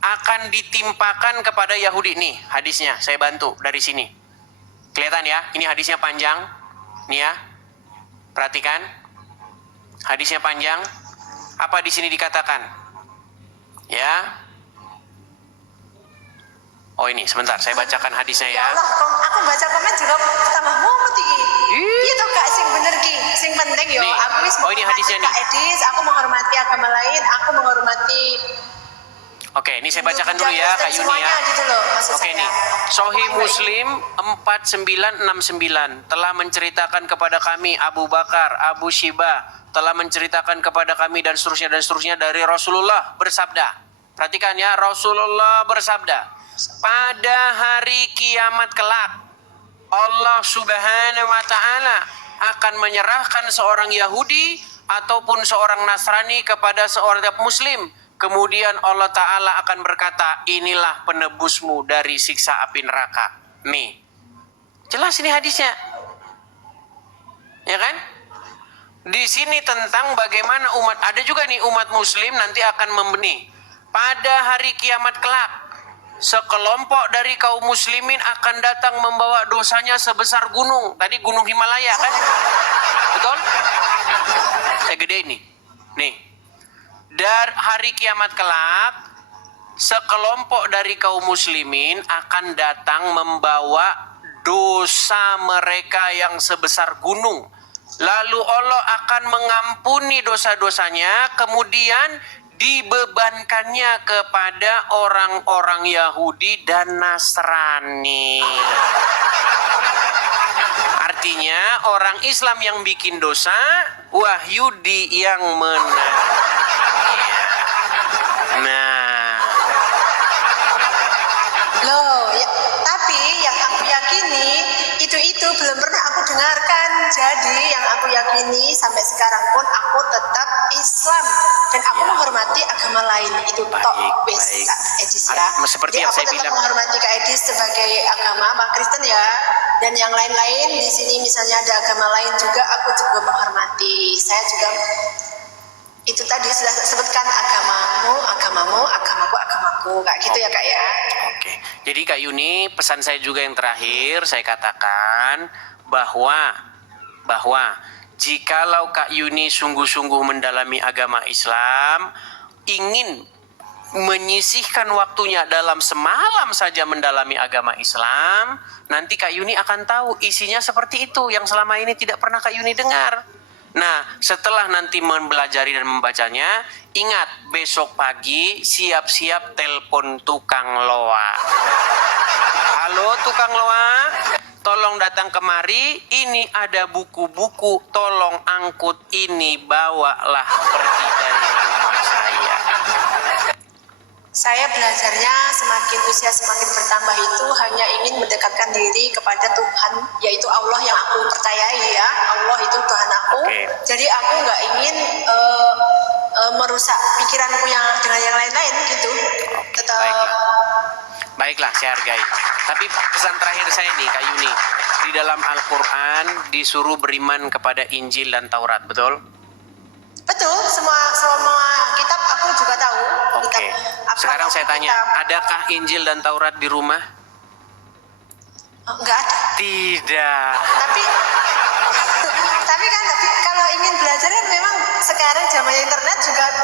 akan ditimpakan kepada Yahudi. Nih hadisnya, saya bantu dari sini. Kelihatan ya, ini hadisnya panjang. Nih ya. Perhatikan. Hadisnya panjang. Apa di sini dikatakan? Ya. Oh ini, sebentar, saya bacakan hadisnya Ya ya. Allah, aku baca komen juga tambah mumet iki. Itu Kak sing bener ki, sing penting yo. Nih. Aku wis Oh, ini hadisnya Kak nih. Edis, aku menghormati agama lain, aku menghormati Oke, ini saya bacakan dulu ya Kak Yuni semuanya ya. gitu loh maksud Oke saya. nih, Sahih Muslim 4969 telah menceritakan kepada kami Abu Bakar, Abu Shibah telah menceritakan kepada kami dan seterusnya dari Rasulullah bersabda. Perhatikan ya, Rasulullah bersabda, pada hari kiamat kelak Allah Subhanahu wa taala akan menyerahkan seorang Yahudi ataupun seorang Nasrani kepada seorang Muslim. Kemudian Allah Ta'ala akan berkata, inilah penebusmu dari siksa api neraka. Nih. Jelas ini hadisnya. Ya kan? Di sini tentang bagaimana ada juga nih umat muslim nanti akan membenih. Pada hari kiamat kelak, sekelompok dari kaum muslimin akan datang membawa dosanya sebesar gunung. Tadi gunung Himalaya kan? Betul? Saya gede ini. Nih. Dari hari kiamat kelak, sekelompok dari kaum muslimin akan datang membawa dosa mereka yang sebesar gunung. Lalu Allah akan mengampuni dosa-dosanya, kemudian dibebankannya kepada orang-orang Yahudi dan Nasrani. Artinya orang Islam yang bikin dosa, Wahyudi yang menang. Nah, Loh, ya, tapi yang aku yakini itu belum pernah aku dengarkan. Jadi yang aku yakini sampai sekarang pun aku tetap Islam dan aku Ya. menghormati agama lain. Itu Baik, tok wis baik. Kak Edis ya. Seperti Jadi yang aku saya tetap bilang. menghormati Kak Edis sebagai agama apa Kristen ya. Dan yang lain-lain di sini misalnya ada agama lain juga aku juga menghormati. Saya juga itu tadi sudah saya sebutkan agamamu, agamaku, kayak gitu ya Kak ya. Oke, jadi Kak Yuni, pesan saya juga yang terakhir, saya katakan bahwa jikalau Kak Yuni sungguh-sungguh mendalami agama Islam, ingin menyisihkan waktunya dalam semalam saja mendalami agama Islam, nanti Kak Yuni akan tahu isinya seperti itu yang selama ini tidak pernah Kak Yuni dengar. Nah, setelah nanti mempelajari dan membacanya, ingat besok pagi siap-siap telepon tukang loa. Halo tukang loa, tolong datang kemari, ini ada buku-buku, tolong angkut ini, bawalah pergi dari rumah saya. Saya belajarnya semakin usia semakin bertambah itu hanya ingin mendekatkan diri kepada Tuhan, yaitu Allah yang aku percayai ya. Allah itu Tuhan aku. Oke. Jadi aku nggak ingin merusak pikiranku yang dengan yang lain-lain gitu. Tetap Baiklah, saya hargai. Tapi pesan terakhir saya nih, Kak Yuni. Di dalam Al-Quran disuruh beriman kepada Injil dan Taurat, betul? betul, semua kitab aku juga tahu. Oke. Kitab, Sekarang saya tanya, adakah Injil dan Taurat di rumah? Enggak ada. Tidak. Tapi kan kalau ingin belajar kan memang sekarang zaman internet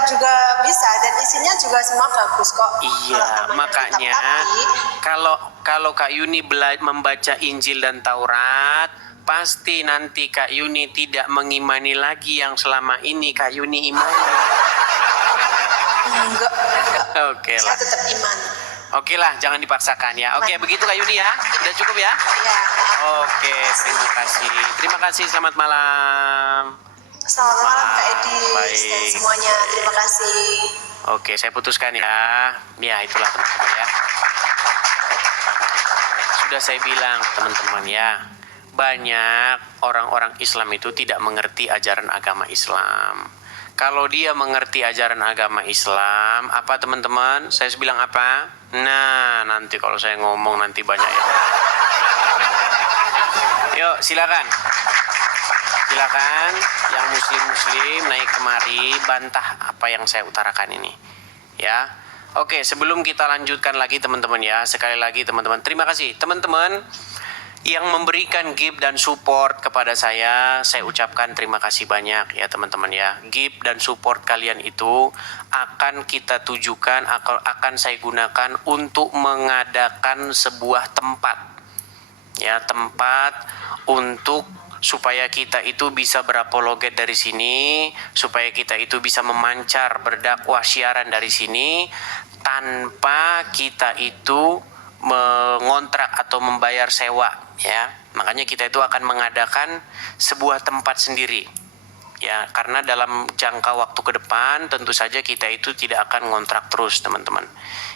juga bisa dan isinya juga semua bagus kok. Iya, Kalau namanya makanya kitab, tapi kalau Kak Yuni membaca Injil dan Taurat, pasti nanti Kak Yuni tidak mengimani lagi yang selama ini Kak Yuni imani. enggak. Oke Saya lah. tetap iman. Oke lah, jangan dipaksakan ya. Oke, begitu Kak Yuni ya. Udah cukup ya? Ya. Oke, terima kasih. Terima kasih, selamat malam. Selamat malam Kak Edi dan Baik. semuanya. Terima kasih. Oke, saya putuskan ya. Ya, itulah teman-teman ya. Sudah saya bilang teman-teman ya. Banyak orang-orang Islam itu tidak mengerti ajaran agama Islam. Kalau dia mengerti ajaran agama Islam, apa teman-teman? Saya bilang apa? Nah, nanti kalau saya ngomong nanti banyak ya. Yuk, silakan. Silakan yang muslim-muslim naik kemari bantah apa yang saya utarakan ini. Ya. Oke, sebelum kita lanjutkan lagi teman-teman ya. Sekali lagi teman-teman, terima kasih teman-teman yang memberikan gift dan support kepada saya ucapkan terima kasih banyak ya teman-teman ya. Gift dan support kalian itu akan kita tujukan, akan saya gunakan untuk mengadakan sebuah tempat ya, tempat untuk supaya kita itu bisa berapologet dari sini, supaya kita itu bisa memancar berdakwah siaran dari sini tanpa kita itu mengontrak atau membayar sewa ya. Makanya kita itu akan mengadakan sebuah tempat sendiri ya, karena dalam jangka waktu ke depan tentu saja kita itu tidak akan ngontrak terus teman-teman.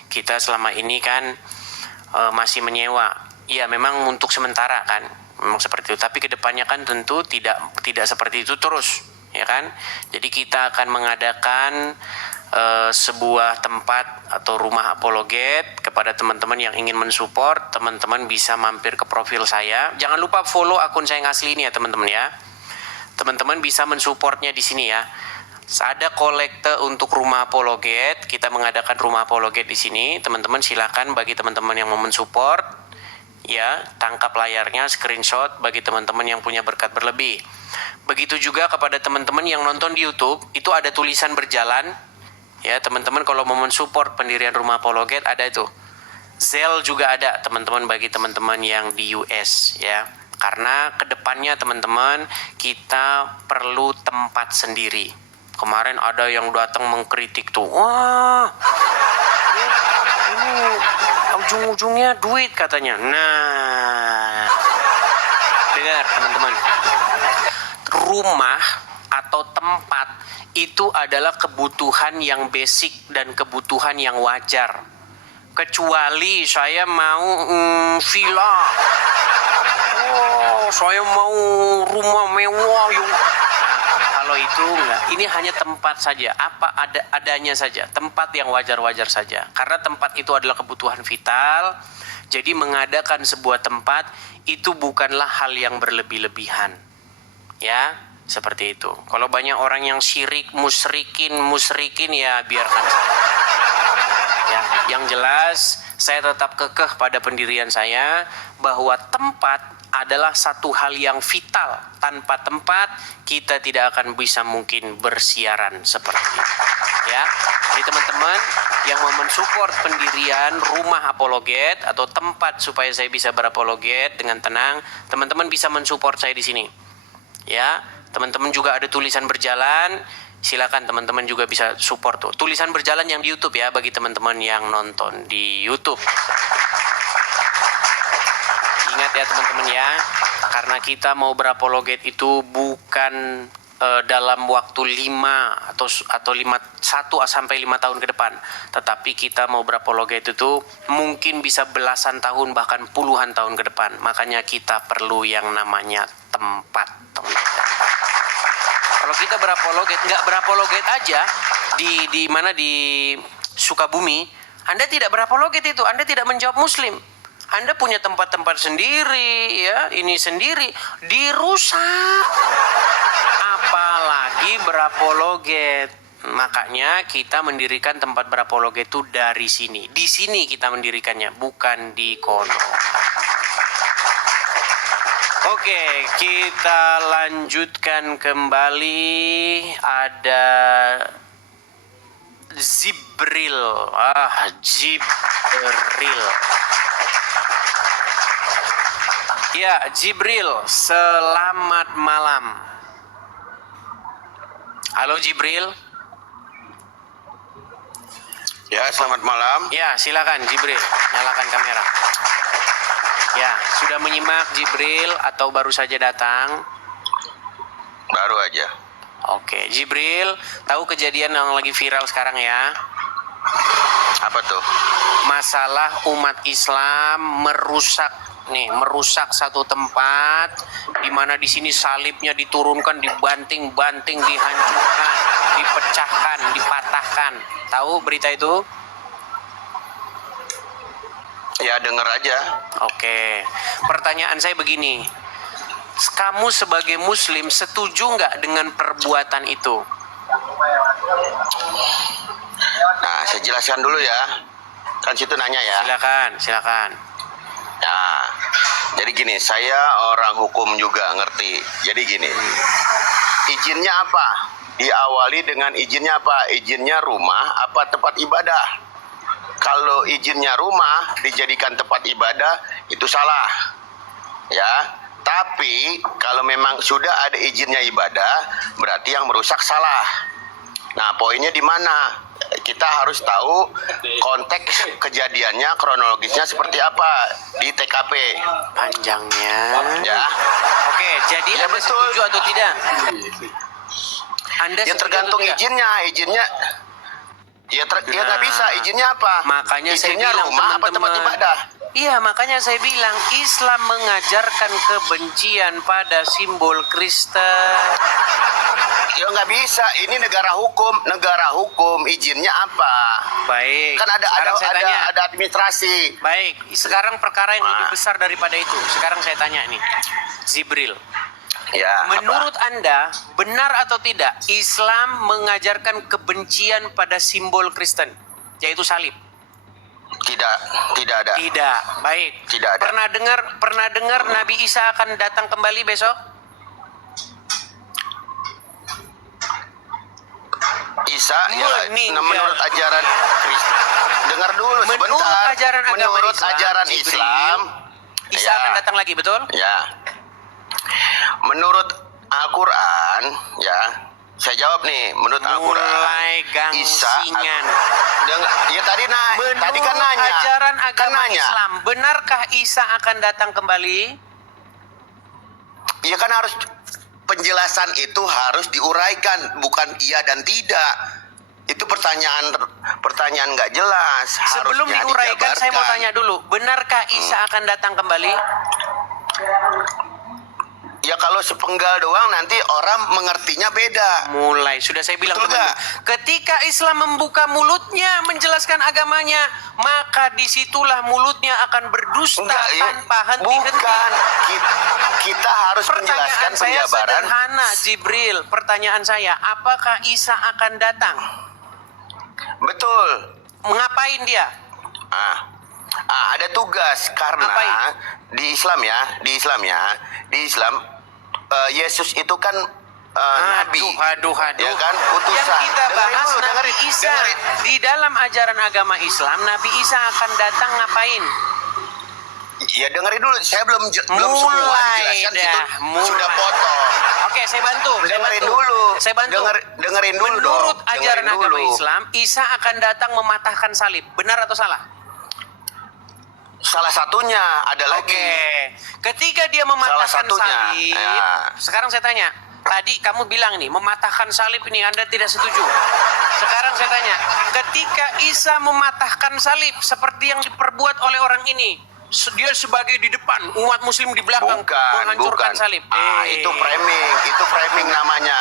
Kita selama ini kan masih menyewa ya, memang untuk sementara kan memang seperti itu, tapi kedepannya kan tentu tidak seperti itu terus ya kan. Jadi kita akan mengadakan sebuah tempat atau rumah apologet kepada teman-teman yang ingin mensupport. Teman-teman bisa mampir ke profil saya. Jangan lupa follow akun saya yang asli ini ya teman-teman ya. Teman-teman bisa mensupportnya di sini ya. Ada kolekte untuk rumah apologet. Kita mengadakan rumah apologet di sini. Teman-teman silakan bagi teman-teman yang mau mensupport ya, tangkap layarnya, screenshot bagi teman-teman yang punya berkat berlebih. Begitu juga kepada teman-teman yang nonton di YouTube, itu ada tulisan berjalan. Ya, teman-teman kalau mau mensupport pendirian rumah apologet ada itu. Zelle juga ada, teman-teman, bagi teman-teman yang di US ya. Karena kedepannya teman-teman kita perlu tempat sendiri. Kemarin ada yang datang mengkritik tuh, wah, ini ujung-ujungnya duit katanya. Nah, dengar teman-teman, rumah atau tempat itu adalah kebutuhan yang basic dan kebutuhan yang wajar. Kecuali saya mau villa, saya mau rumah mewah yung. Kalau itu enggak, ini hanya tempat saja, adanya saja, tempat yang wajar-wajar saja. Karena tempat itu adalah kebutuhan vital. Jadi mengadakan sebuah tempat itu bukanlah hal yang berlebih-lebihan. Ya, seperti itu. Kalau banyak orang yang syirik, musrikin ya biarkan saja. Ya, yang jelas saya tetap kekeh pada pendirian saya bahwa tempat adalah satu hal yang vital. Tanpa tempat kita tidak akan bisa mungkin bersiaran seperti itu. Ya, jadi teman-teman yang mau mensupport pendirian rumah apologet atau tempat supaya saya bisa berapologet dengan tenang, teman-teman bisa mensupport saya di sini. Ya, teman-teman juga ada tulisan berjalan. Silakan teman-teman juga bisa support tuh. Tulisan berjalan yang di YouTube ya, bagi teman-teman yang nonton di YouTube. Ingat ya teman-teman ya, karena kita mau berapologet itu bukan dalam waktu 5 atau atau 1 sampai 5 tahun ke depan. Tetapi kita mau berapologet itu mungkin bisa belasan tahun bahkan puluhan tahun ke depan. Makanya kita perlu yang namanya tempat. Kalau kita berapologet, nggak berapologet aja di mana di Sukabumi, Anda tidak berapologet itu, Anda tidak menjawab Muslim. Anda punya tempat-tempat sendiri, ya, ini sendiri, dirusak. Apalagi berapologet. Makanya kita mendirikan tempat berapologet itu dari sini. Di sini kita mendirikannya, bukan di kono. Oke, kita lanjutkan kembali. Ada Jibril. Jibril. Ya, Jibril, selamat malam. Halo Jibril. Ya, selamat malam. Ya, silakan Jibril, nyalakan kamera. Ya, sudah menyimak Jibril atau baru saja datang? Baru aja. Oke, Jibril, tahu kejadian yang lagi viral sekarang ya? Apa tuh? Masalah umat Islam merusak satu tempat di mana di sini salibnya diturunkan, dibanting-banting, dihancurkan, dipecahkan, dipatahkan. Tahu berita itu? Ya, denger aja. Oke. Pertanyaan saya begini. Kamu sebagai muslim setuju nggak dengan perbuatan itu? Nah, saya jelaskan dulu ya. Kan situ nanya ya. Silakan. Nah, jadi gini, saya orang hukum juga ngerti. Jadi gini, izinnya apa? Diawali dengan izinnya apa? Izinnya rumah apa tempat ibadah? Kalau izinnya rumah dijadikan tempat ibadah, itu salah. Ya, tapi kalau memang sudah ada izinnya ibadah, berarti yang merusak salah. Nah, poinnya di mana? Kita harus tahu konteks kejadiannya, kronologisnya seperti apa di TKP. Panjangnya. Ya. Oke, jadi Ya, Anda betul. setuju atau tidak? Anda Ya setuju tergantung atau tidak? izinnya. Ya nggak bisa. Izinnya apa? Makanya saya Izinnya bilang rumah apa tempat teman-teman. ibadah? Iya, makanya saya bilang Islam mengajarkan kebencian pada simbol Kristen. Ya nggak bisa. Ini negara hukum. Izinnya apa? Baik. Kan Sekarang saya tanya. ada administrasi. Baik, sekarang perkara yang lebih Nah. besar daripada itu. Sekarang saya tanya nih, Jibril. Ya. Menurut Anda, benar atau tidak Islam mengajarkan kebencian pada simbol Kristen, yaitu salib? Tidak ada. Tidak. Baik. Tidak ada. Pernah dengar Nabi Isa akan datang kembali besok? Isa ya, Meninggal. menurut ajaran Kristen. Dengar dulu sebentar. Menurut ajaran agama Menurut Islam, ajaran Jibril, Islam, Isa ya. akan datang lagi, betul? Ya. Menurut Al-Qur'an, ya. Saya jawab nih, menurut Al-Qur'an. Mulai gangsingan. Ya tadi kan Menurut nanya. ajaran Kan agama nanya. Islam, benarkah Isa akan datang kembali? Ya kan harus penjelasan itu harus diuraikan, bukan iya dan tidak. Itu pertanyaan nggak jelas. Sebelum Harusnya diuraikan, saya mau dijabarkan. tanya dulu, benarkah Isa akan datang kembali? Ya kalau sepenggal doang nanti orang mengertinya beda. Mulai, sudah saya bilang Betul teman-teman. nggak? Ketika Islam membuka mulutnya menjelaskan agamanya, maka disitulah mulutnya akan berdusta tanpa henti-henti. Bukan. Kita harus menjelaskan Pertanyaan saya penjabaran. sederhana, Jibril. Pertanyaan saya, apakah Isa akan datang? Betul. Mengapain dia? Ada tugas karena Ngapain? di Islam Yesus itu kan nabi. Aduh. Ya kan? Utusan. Yang kita Dengerin bahas dulu, Nabi Isa. dengerin. Di dalam ajaran agama Islam, Nabi Isa akan datang ngapain? Ya dengerin dulu, saya belum semua dijelaskan itu mulai. sudah potong. Oke, saya bantu. Saya bantu. Dengerin dulu Menurut dong. ajaran Dengerin agama dulu. Islam, Isa akan datang mematahkan salib. Benar atau salah? Salah satunya ada lagi. Oke. Ketika dia mematahkan Salah satunya, salib, ya. sekarang saya tanya, Tadi kamu bilang nih, mematahkan salib ini Anda tidak setuju. Sekarang saya tanya, ketika Isa mematahkan salib seperti yang diperbuat oleh orang ini, dia sebagai di depan, umat muslim di belakang menghancurkan salib. Itu framing namanya.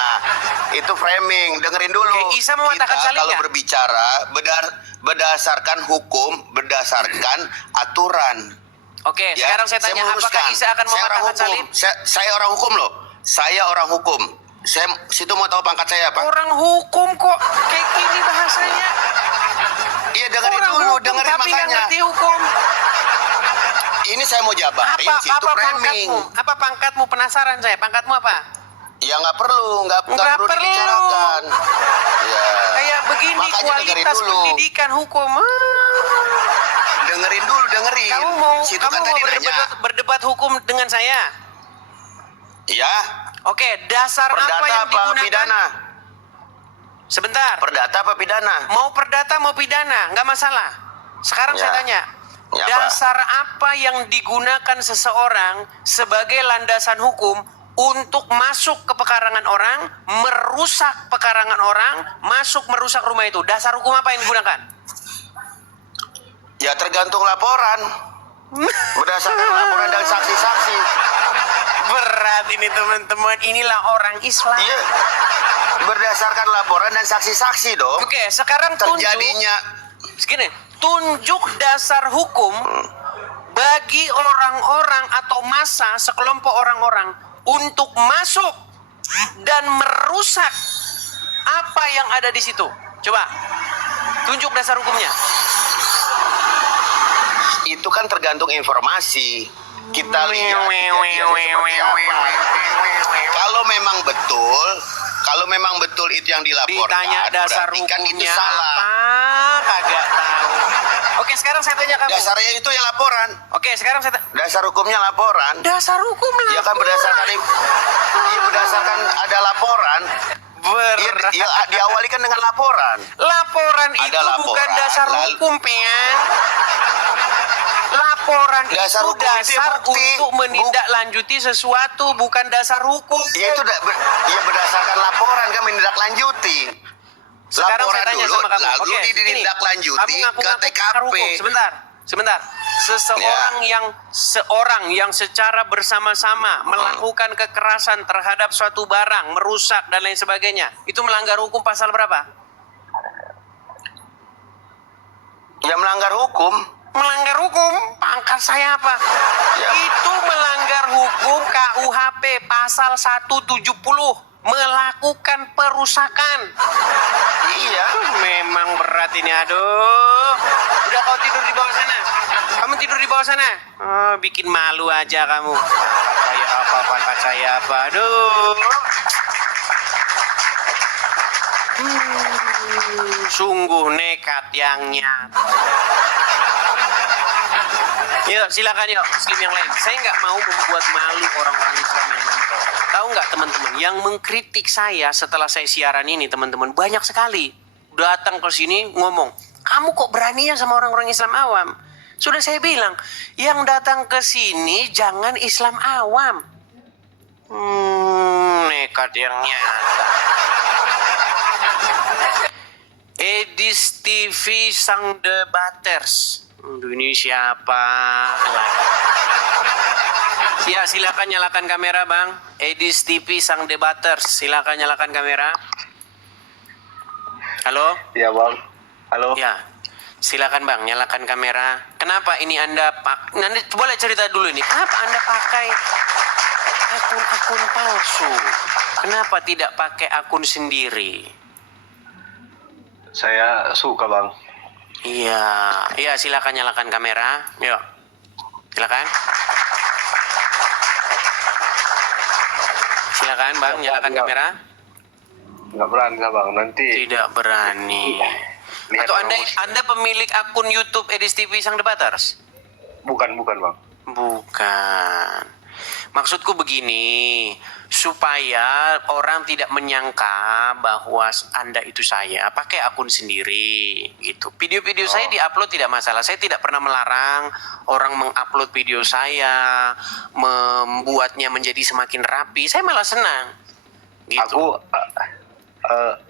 Itu framing. Dengerin dulu. Oke, Isa mematahkan Kita salib kalau nggak? berbicara berdasarkan hukum, berdasarkan aturan. Oke, Ya, sekarang saya tanya, apakah meluruskan. Isa akan Saya orang mematahkan hukum. salib? Saya orang hukum loh. Saya orang hukum. Saya situ mau tahu pangkat saya apa? Orang hukum kok kayak gini bahasanya. Iya, dengerin Orang dulu, hukum dengerin tapi nggak makanya. ngerti hukum. Ini saya mau jabarin Apa situ framing. pangkatmu? Apa pangkatmu? Penasaran saya. Pangkatmu apa? Ya nggak perlu Nggak perlu. dibicarakan. Ya. Kayak begini Makanya dengerin kualitas dulu. pendidikan hukum. Dengerin dulu, dengerin. Situ kan tadi nanya. berdebat hukum dengan saya? Ya, Oke, dasar perdata apa yang apa digunakan? pidana? Sebentar. Perdata apa pidana? Mau perdata mau pidana, nggak masalah. Sekarang Ya. saya tanya, Ya, apa? dasar apa yang digunakan seseorang sebagai landasan hukum untuk masuk ke pekarangan orang, merusak pekarangan orang, merusak rumah itu? Dasar hukum apa yang digunakan? Ya tergantung laporan. Berdasarkan laporan dan saksi-saksi. Berat ini teman-teman, inilah orang Islam. Iya. Berdasarkan laporan dan saksi-saksi dong. Oke, sekarang tunjuk dasar hukum bagi orang-orang atau massa sekelompok orang-orang untuk masuk dan merusak apa yang ada di situ. Coba, tunjuk dasar hukumnya. Itu kan tergantung informasi. Kita lihat kejadiannya seperti apa. Kalau memang betul itu yang dilaporkan, Ditanya dasar berarti kan itu hukumnya salah. apa? Kagak tahu. Oke, sekarang saya tanya kamu. Dasarnya itu ya laporan. Oke, sekarang saya Dasar hukumnya laporan. dasar hukum lah. Ya kan berdasarkan ada laporan. Berat. Ya, diawali kan dengan laporan. Laporan Ada itu laporan, bukan dasar lalu- hukum, Pean. Laporan Dasar itu hukum itu ya dasar bukti. untuk menindaklanjuti sesuatu, bukan dasar hukum. Ya itu berdasarkan laporan kan menindaklanjuti. Sekarang Laporan saya tanya dulu, sama kamu. lalu Oke, ditindaklanjuti kamu ngaku-ngaku ke pakar TKP. hukum. Sebentar. Seorang yang secara bersama-sama melakukan kekerasan terhadap suatu barang, merusak dan lain sebagainya, itu melanggar hukum pasal berapa? Ya melanggar hukum. Melanggar hukum, pangkat saya apa? Ya. Itu melanggar hukum KUHP pasal 170, melakukan perusakan. Iya. Memang berat ini, aduh. Udah kau tidur di bawah sana. Kamu tidur di bawah sana. Oh, bikin malu aja kamu. Pangkat saya apa? Aduh. Sungguh nekat yang nyata. Yuk, silakan yuk, Muslim yang lain. Saya nggak mau membuat malu orang-orang Islam yang nonton. Tahu nggak teman-teman, yang mengkritik saya setelah saya siaran ini, teman-teman, banyak sekali. Datang ke sini ngomong, kamu kok beraninya sama orang-orang Islam awam? Sudah saya bilang, yang datang ke sini jangan Islam awam. Nekat yang nyata. Edis TV Sang Debaters. Aduh, ini siapa lagi? Ya, silakan nyalakan kamera, Bang. Edis TV Sang Debaters. Silakan nyalakan kamera. Halo? Iya bang, halo. Ya. Silakan, Bang, nyalakan kamera. Kenapa ini Anda nanti boleh cerita dulu ini. Kenapa Anda pakai akun palsu? Kenapa tidak pakai akun sendiri? Saya suka bang. Iya, silakan nyalakan kamera. Yuk, silakan. Silakan, Bang, nyalakan kamera. Nggak berani lah bang, nanti. Tidak berani. Lihat Atau orang Anda pemilik akun YouTube Edis TV Sang Debaters? Bukan bang. Bukan. Maksudku begini, supaya orang tidak menyangka bahwa Anda itu saya, pakai akun sendiri gitu. Video-video saya diupload tidak masalah. Saya tidak pernah melarang orang mengupload video saya, membuatnya menjadi semakin rapi. Saya malah senang. Gitu. Aku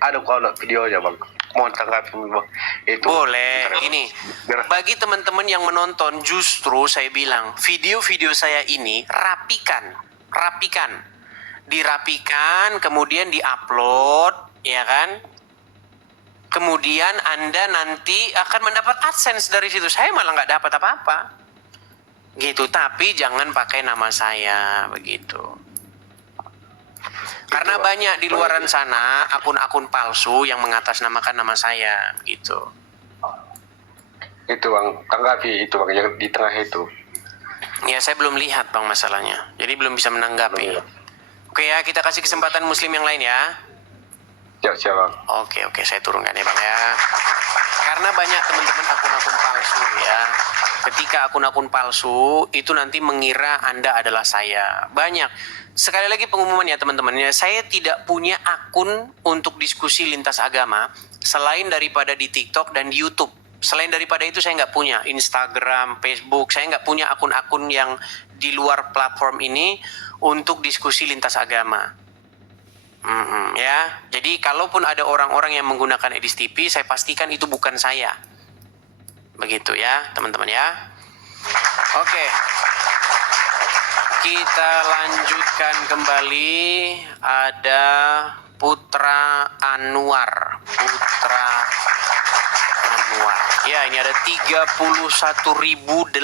ada kalau videonya bang. Mau tanggapi bang. Itu. Boleh, gini. Bagi teman-teman yang menonton, justru saya bilang, video-video saya ini rapikan. Dirapikan, kemudian diupload, ya kan? Kemudian Anda nanti akan mendapat AdSense dari situ. Saya malah nggak dapat apa-apa. Gitu, tapi jangan pakai nama saya, begitu. Karena banyak di luaran sana akun-akun palsu yang mengatasnamakan nama saya, gitu. Itu bang, tanggapi itu bang, yang di tengah itu. Ya, saya belum lihat bang masalahnya, jadi belum bisa menanggapi. Oke ya, kita kasih kesempatan muslim yang lain ya. Siap bang. Oke, saya turunkan ya bang ya. Karena banyak teman-teman akun-akun palsu ya. Ketika akun-akun palsu itu nanti mengira Anda adalah saya. Banyak. Sekali lagi pengumuman ya teman-teman, ya, saya tidak punya akun untuk diskusi lintas agama selain daripada di TikTok dan di YouTube. Selain daripada itu saya nggak punya Instagram, Facebook, saya nggak punya akun-akun yang di luar platform ini untuk diskusi lintas agama. Ya, jadi kalaupun ada orang-orang yang menggunakan Edis TV, saya pastikan itu bukan saya. Begitu ya teman-teman ya. Oke. Kita lanjutkan kembali. Ada Putra Anwar. Ya, ini ada 31.800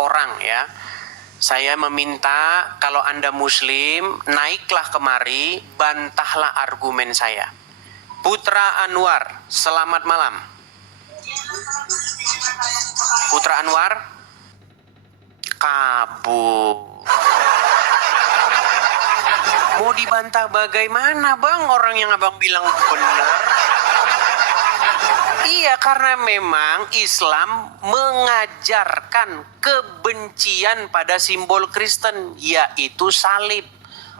orang ya. Saya meminta kalau Anda muslim, naiklah kemari, bantahlah argumen saya. Putra Anwar, selamat malam. Putra Anwar? Kabur. Mau dibantah bagaimana bang? Orang yang abang bilang benar. Iya, karena memang Islam mengajarkan kebencian pada simbol Kristen, yaitu salib.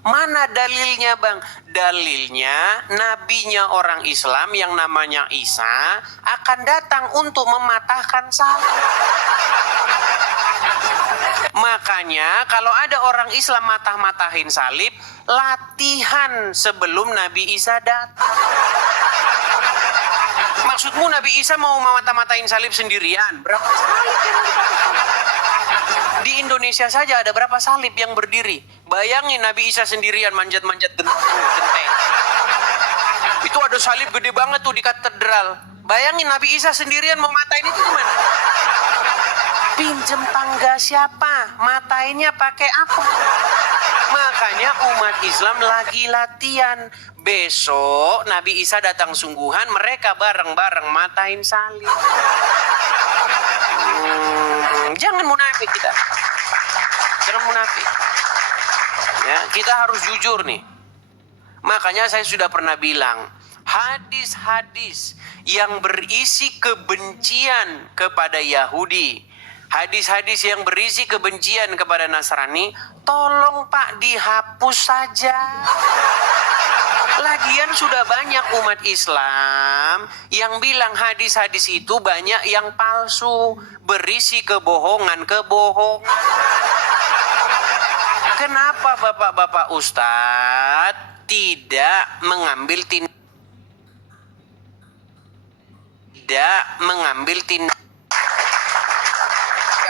Mana dalilnya bang? Dalilnya nabinya orang Islam yang namanya Isa akan datang untuk mematahkan salib. Makanya kalau ada orang Islam matah-matahin salib, latihan sebelum Nabi Isa datang. Maksudmu Nabi Isa mau matah-matahin salib sendirian? Berapa salib yang dipatahkan? Di Indonesia saja ada berapa salib yang berdiri? Bayangin Nabi Isa sendirian manjat-manjat genteng. Itu ada salib gede banget tuh di katedral. Bayangin Nabi Isa sendirian mau matahin itu gimana? Pinjem tangga siapa? Matainnya pakai apa? Makanya umat Islam lagi latihan. Besok Nabi Isa datang sungguhan, mereka bareng-bareng matahin salib. Jangan munafik kita. Jangan munafik. Ya, kita harus jujur nih. Makanya saya sudah pernah bilang, hadis-hadis yang berisi kebencian kepada Yahudi, hadis-hadis yang berisi kebencian kepada Nasrani, tolong Pak dihapus saja. Lagian sudah banyak umat Islam yang bilang hadis-hadis itu banyak yang palsu, berisi kebohongan-kebohongan. Kenapa bapak-bapak ustadz tidak mengambil tindakan?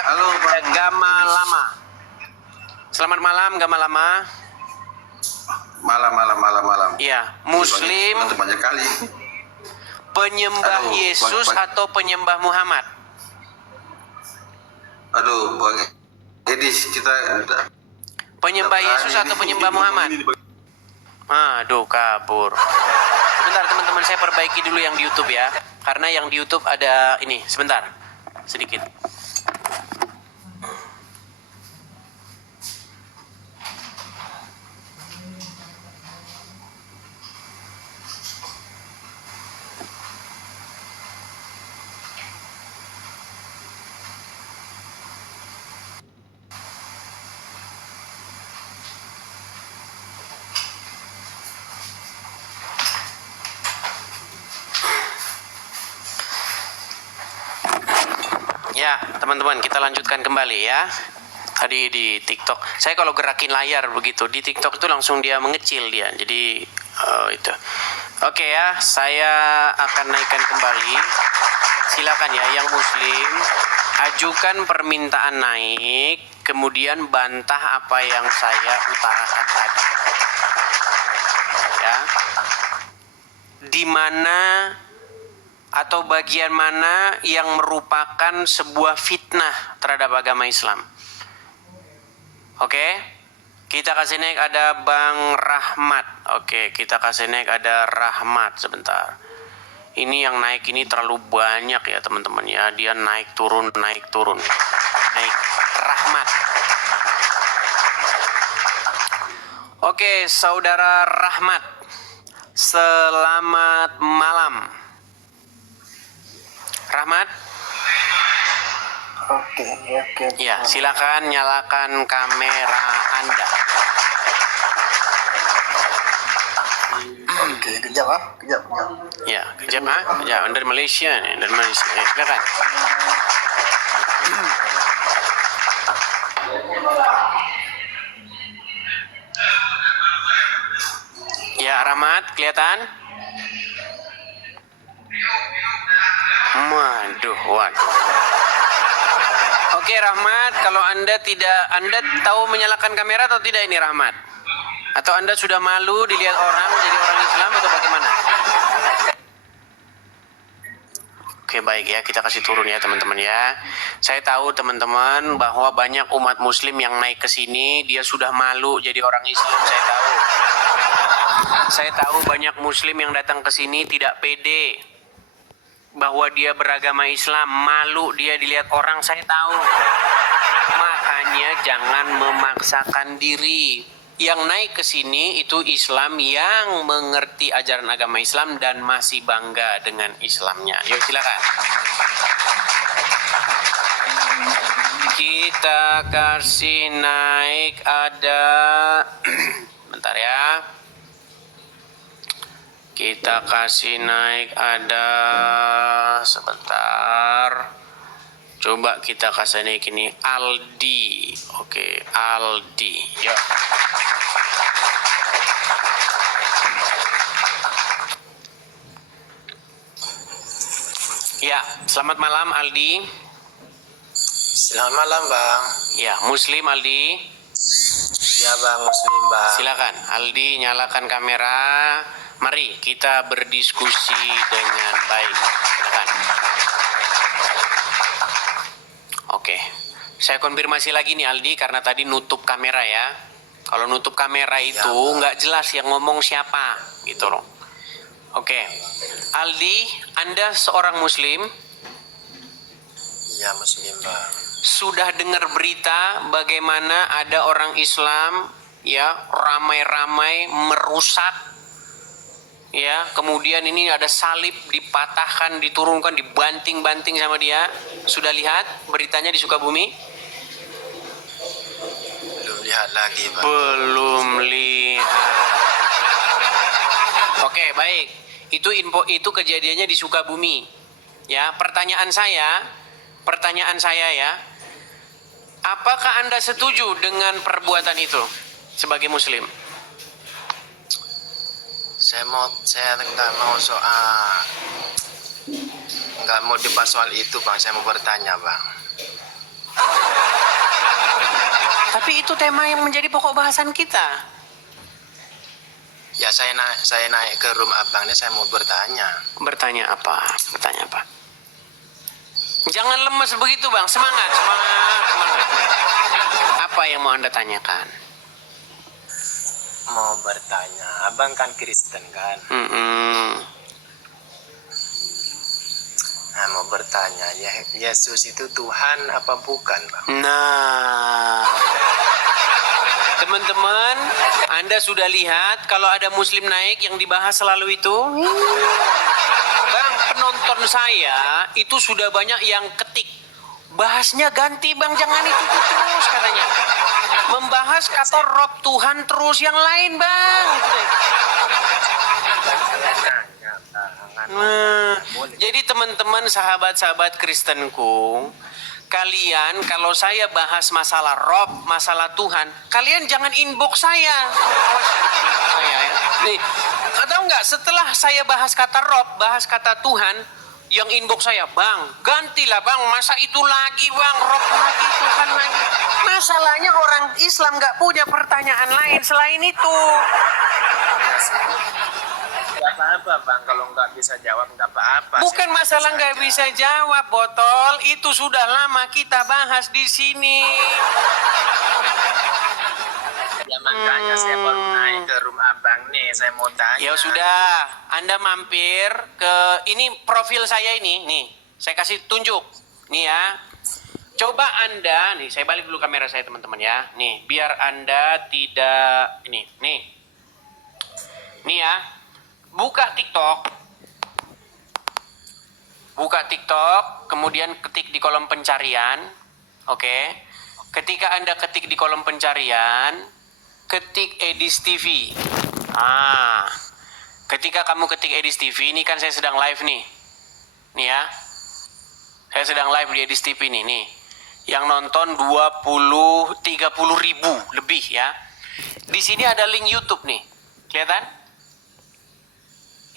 Halo, Gama Lama. Selamat malam, Gama Lama. Malam. Iya, Muslim Banyak kali. penyembah Aduh, Yesus atau penyembah Muhammad? Aduh, Bang Edis, kita Penyembah Yesus atau penyembah Muhammad? Aduh, kabur. Sebentar teman-teman, saya perbaiki dulu yang di YouTube ya. Karena yang di YouTube ada ini, sebentar. Sedikit. Ya, teman-teman, kita lanjutkan kembali ya. Tadi di TikTok, saya kalau gerakin layar begitu di TikTok itu langsung dia mengecil dia. Jadi itu. Oke ya, saya akan naikkan kembali. Silakan ya yang muslim ajukan permintaan naik, kemudian bantah apa yang saya utarakan tadi. Ya. Di mana atau bagian mana yang merupakan sebuah fitnah terhadap agama Islam? Oke, kita kasih naik ada Bang Rahmat. Oke, kita kasih naik ada Rahmat sebentar. Ini yang naik ini terlalu banyak ya teman-teman ya. Dia naik turun. Naik Rahmat. Oke, saudara Rahmat. Selamat malam. Rahmat? Oke. Ya, silakan nyalakan kamera Anda. Oke, kejap. Ya, kejap Kejap, dari Malaysia nih, dari Malaysia. Silakan. Ya, Rahmat, kelihatan? Waduh. Oke, Rahmat, kalau Anda tahu menyalakan kamera atau tidak ini Rahmat? Atau Anda sudah malu dilihat orang jadi orang Islam atau bagaimana? Oke, baik ya, kita kasih turun ya teman-teman ya. Saya tahu teman-teman bahwa banyak umat muslim yang naik ke sini dia sudah malu jadi orang Islam, saya tahu. Saya tahu banyak muslim yang datang ke sini tidak pede bahwa dia beragama Islam, malu dia dilihat orang, saya tahu. Makanya jangan memaksakan diri. Yang naik ke sini itu Islam yang mengerti ajaran agama Islam dan masih bangga dengan Islamnya. Yuk silakan. Kita kasih naik ada bentar ya. Kita kasih naik ada sebentar. Coba kita kasih naik ini Aldi. Oke, Aldi. Yuk. Ya, selamat malam Aldi. Selamat malam Bang. Ya, Muslim Aldi. Ya Bang, Muslim Bang. Silakan Aldi, nyalakan kamera. Mari kita berdiskusi dengan baik. Silakan. Oke, saya konfirmasi lagi nih Aldi karena tadi nutup kamera ya. Kalau nutup kamera itu nggak jelas yang ngomong siapa, gitu loh. Oke, Aldi, Anda seorang Muslim? Ya Muslim Bang. Sudah dengar berita bagaimana ada orang Islam ya ramai-ramai merusak ya, kemudian ini ada salib dipatahkan, diturunkan, dibanting-banting sama dia. Sudah lihat beritanya di Sukabumi? Belum lihat lagi Bang. Belum lihat. Oke, baik. Itu kejadiannya di Sukabumi. Ya, pertanyaan saya ya. Apakah Anda setuju dengan perbuatan itu sebagai muslim? Saya nggak mau dibahas soal itu Bang. Saya mau bertanya Bang. Tapi itu tema yang menjadi pokok bahasan kita. Ya saya naik ke rumah abangnya, saya mau bertanya. Bertanya apa? Jangan lemes begitu Bang. Semangat. Apa yang mau Anda tanyakan? Mau bertanya, abang kan Kristen kan? Nah, mau bertanya, ya Yesus itu Tuhan apa bukan Bang? Nah, teman-teman, Anda sudah lihat kalau ada muslim naik yang dibahas selalu itu? Bang, penonton saya itu sudah banyak yang ketik. Bahasnya ganti Bang, jangan itu terus katanya. Membahas kata Rob Tuhan terus yang lain Bang. Nah, jadi teman-teman sahabat-sahabat Kristenku, kalian kalau saya bahas masalah Rob, masalah Tuhan, kalian jangan inbox saya. Saya ya. Nih, tahu nggak? Setelah saya bahas kata Rob, bahas kata Tuhan, yang inbox saya, bang, gantilah bang, masa itu lagi bang, Rob lagi, Tuhan lagi. Masalahnya orang Islam nggak punya pertanyaan lain selain itu. Nggak apa-apa bang, kalau nggak bisa jawab nggak apa-apa. Bukan Saya masalah nggak saja. bisa jawab, botol. Itu sudah lama kita bahas di sini. Ya makanya saya baru naik ke rumah abang nih, saya mau tanya. Ya sudah, Anda mampir ke ini profil saya ini, nih. Saya kasih tunjuk. Nih ya. Coba Anda, nih saya balik dulu kamera saya teman-teman ya. Nih, biar Anda tidak ini, nih. Nih ya. Buka TikTok. Buka TikTok, kemudian ketik di kolom pencarian. Oke. Ketika Anda ketik di kolom pencarian, ketik Edis TV. Ketika kamu ketik Edis TV, ini kan saya sedang live nih. Nih ya. Saya sedang live di Edis TV nih. Yang nonton 30 ribu lebih ya. Di sini ada link YouTube nih. Kelihatan?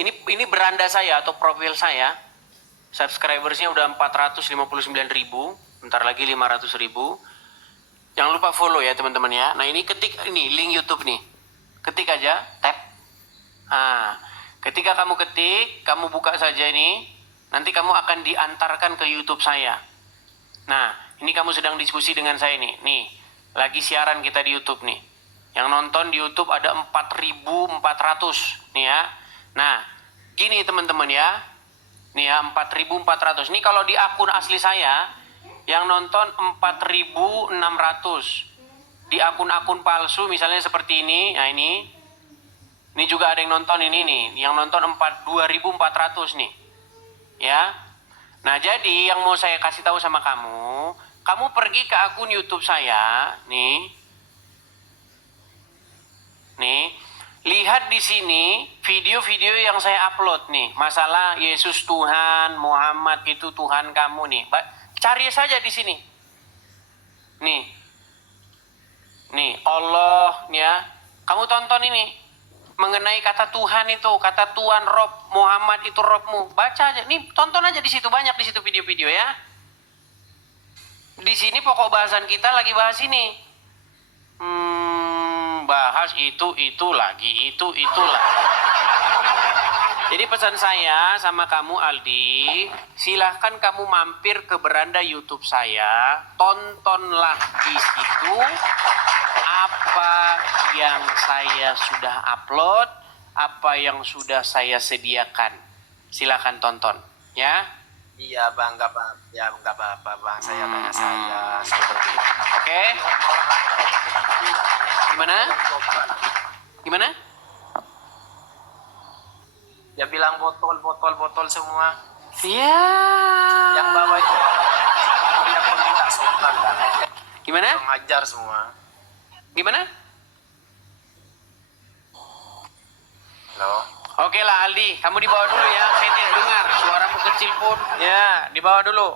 Ini beranda saya atau profil saya. Subscribersnya udah 459 ribu. Bentar lagi 500 ribu. Jangan lupa follow ya teman-teman ya. Nah ini ketik ini link YouTube nih. Ketik aja, tap. Ketika kamu ketik, kamu buka saja ini. Nanti kamu akan diantarkan ke YouTube saya. Nah, ini kamu sedang diskusi dengan saya nih. Nih, lagi siaran kita di YouTube nih. Yang nonton di YouTube ada 4.400 nih ya. Nah, gini teman-teman ya. Nih ya, 4.400. Ini kalau di akun asli saya, yang nonton 4.600. Di akun-akun palsu misalnya seperti ini. Nah ini. Ini juga ada yang nonton ini nih. Yang nonton 2.400 nih. Ya. Nah, jadi yang mau saya kasih tahu sama kamu, kamu pergi ke akun YouTube saya, nih. Nih, lihat di sini video-video yang saya upload nih, masalah Yesus Tuhan, Muhammad itu Tuhan kamu nih. Cari saja di sini. Nih. Nih, Allah ya. Kamu tonton ini. Mengenai kata Tuhan itu, kata Tuhan Rob, Muhammad itu Robmu. Baca aja. Nih, tonton aja di situ, banyak di situ video-video ya. Di sini pokok bahasan kita lagi bahas ini. Bahas itu lagi, itulah. Jadi pesan saya sama kamu Aldi, silahkan kamu mampir ke beranda YouTube saya, tontonlah di situ apa yang saya sudah upload, apa yang sudah saya sediakan. Silahkan tonton, ya. Iya bang, nggak apa-apa bang, saya tanya saja seperti itu. Oke? Gimana? Ya bilang botol semua. Iya. Yang bawah itu dia pun tidak sopan kan. Gimana? Mengajar semua. Gimana? Loh. Oke lah Aldi, kamu dibawa dulu ya. Saya tidak dengar suaramu kecil pun. Ya, dibawa dulu.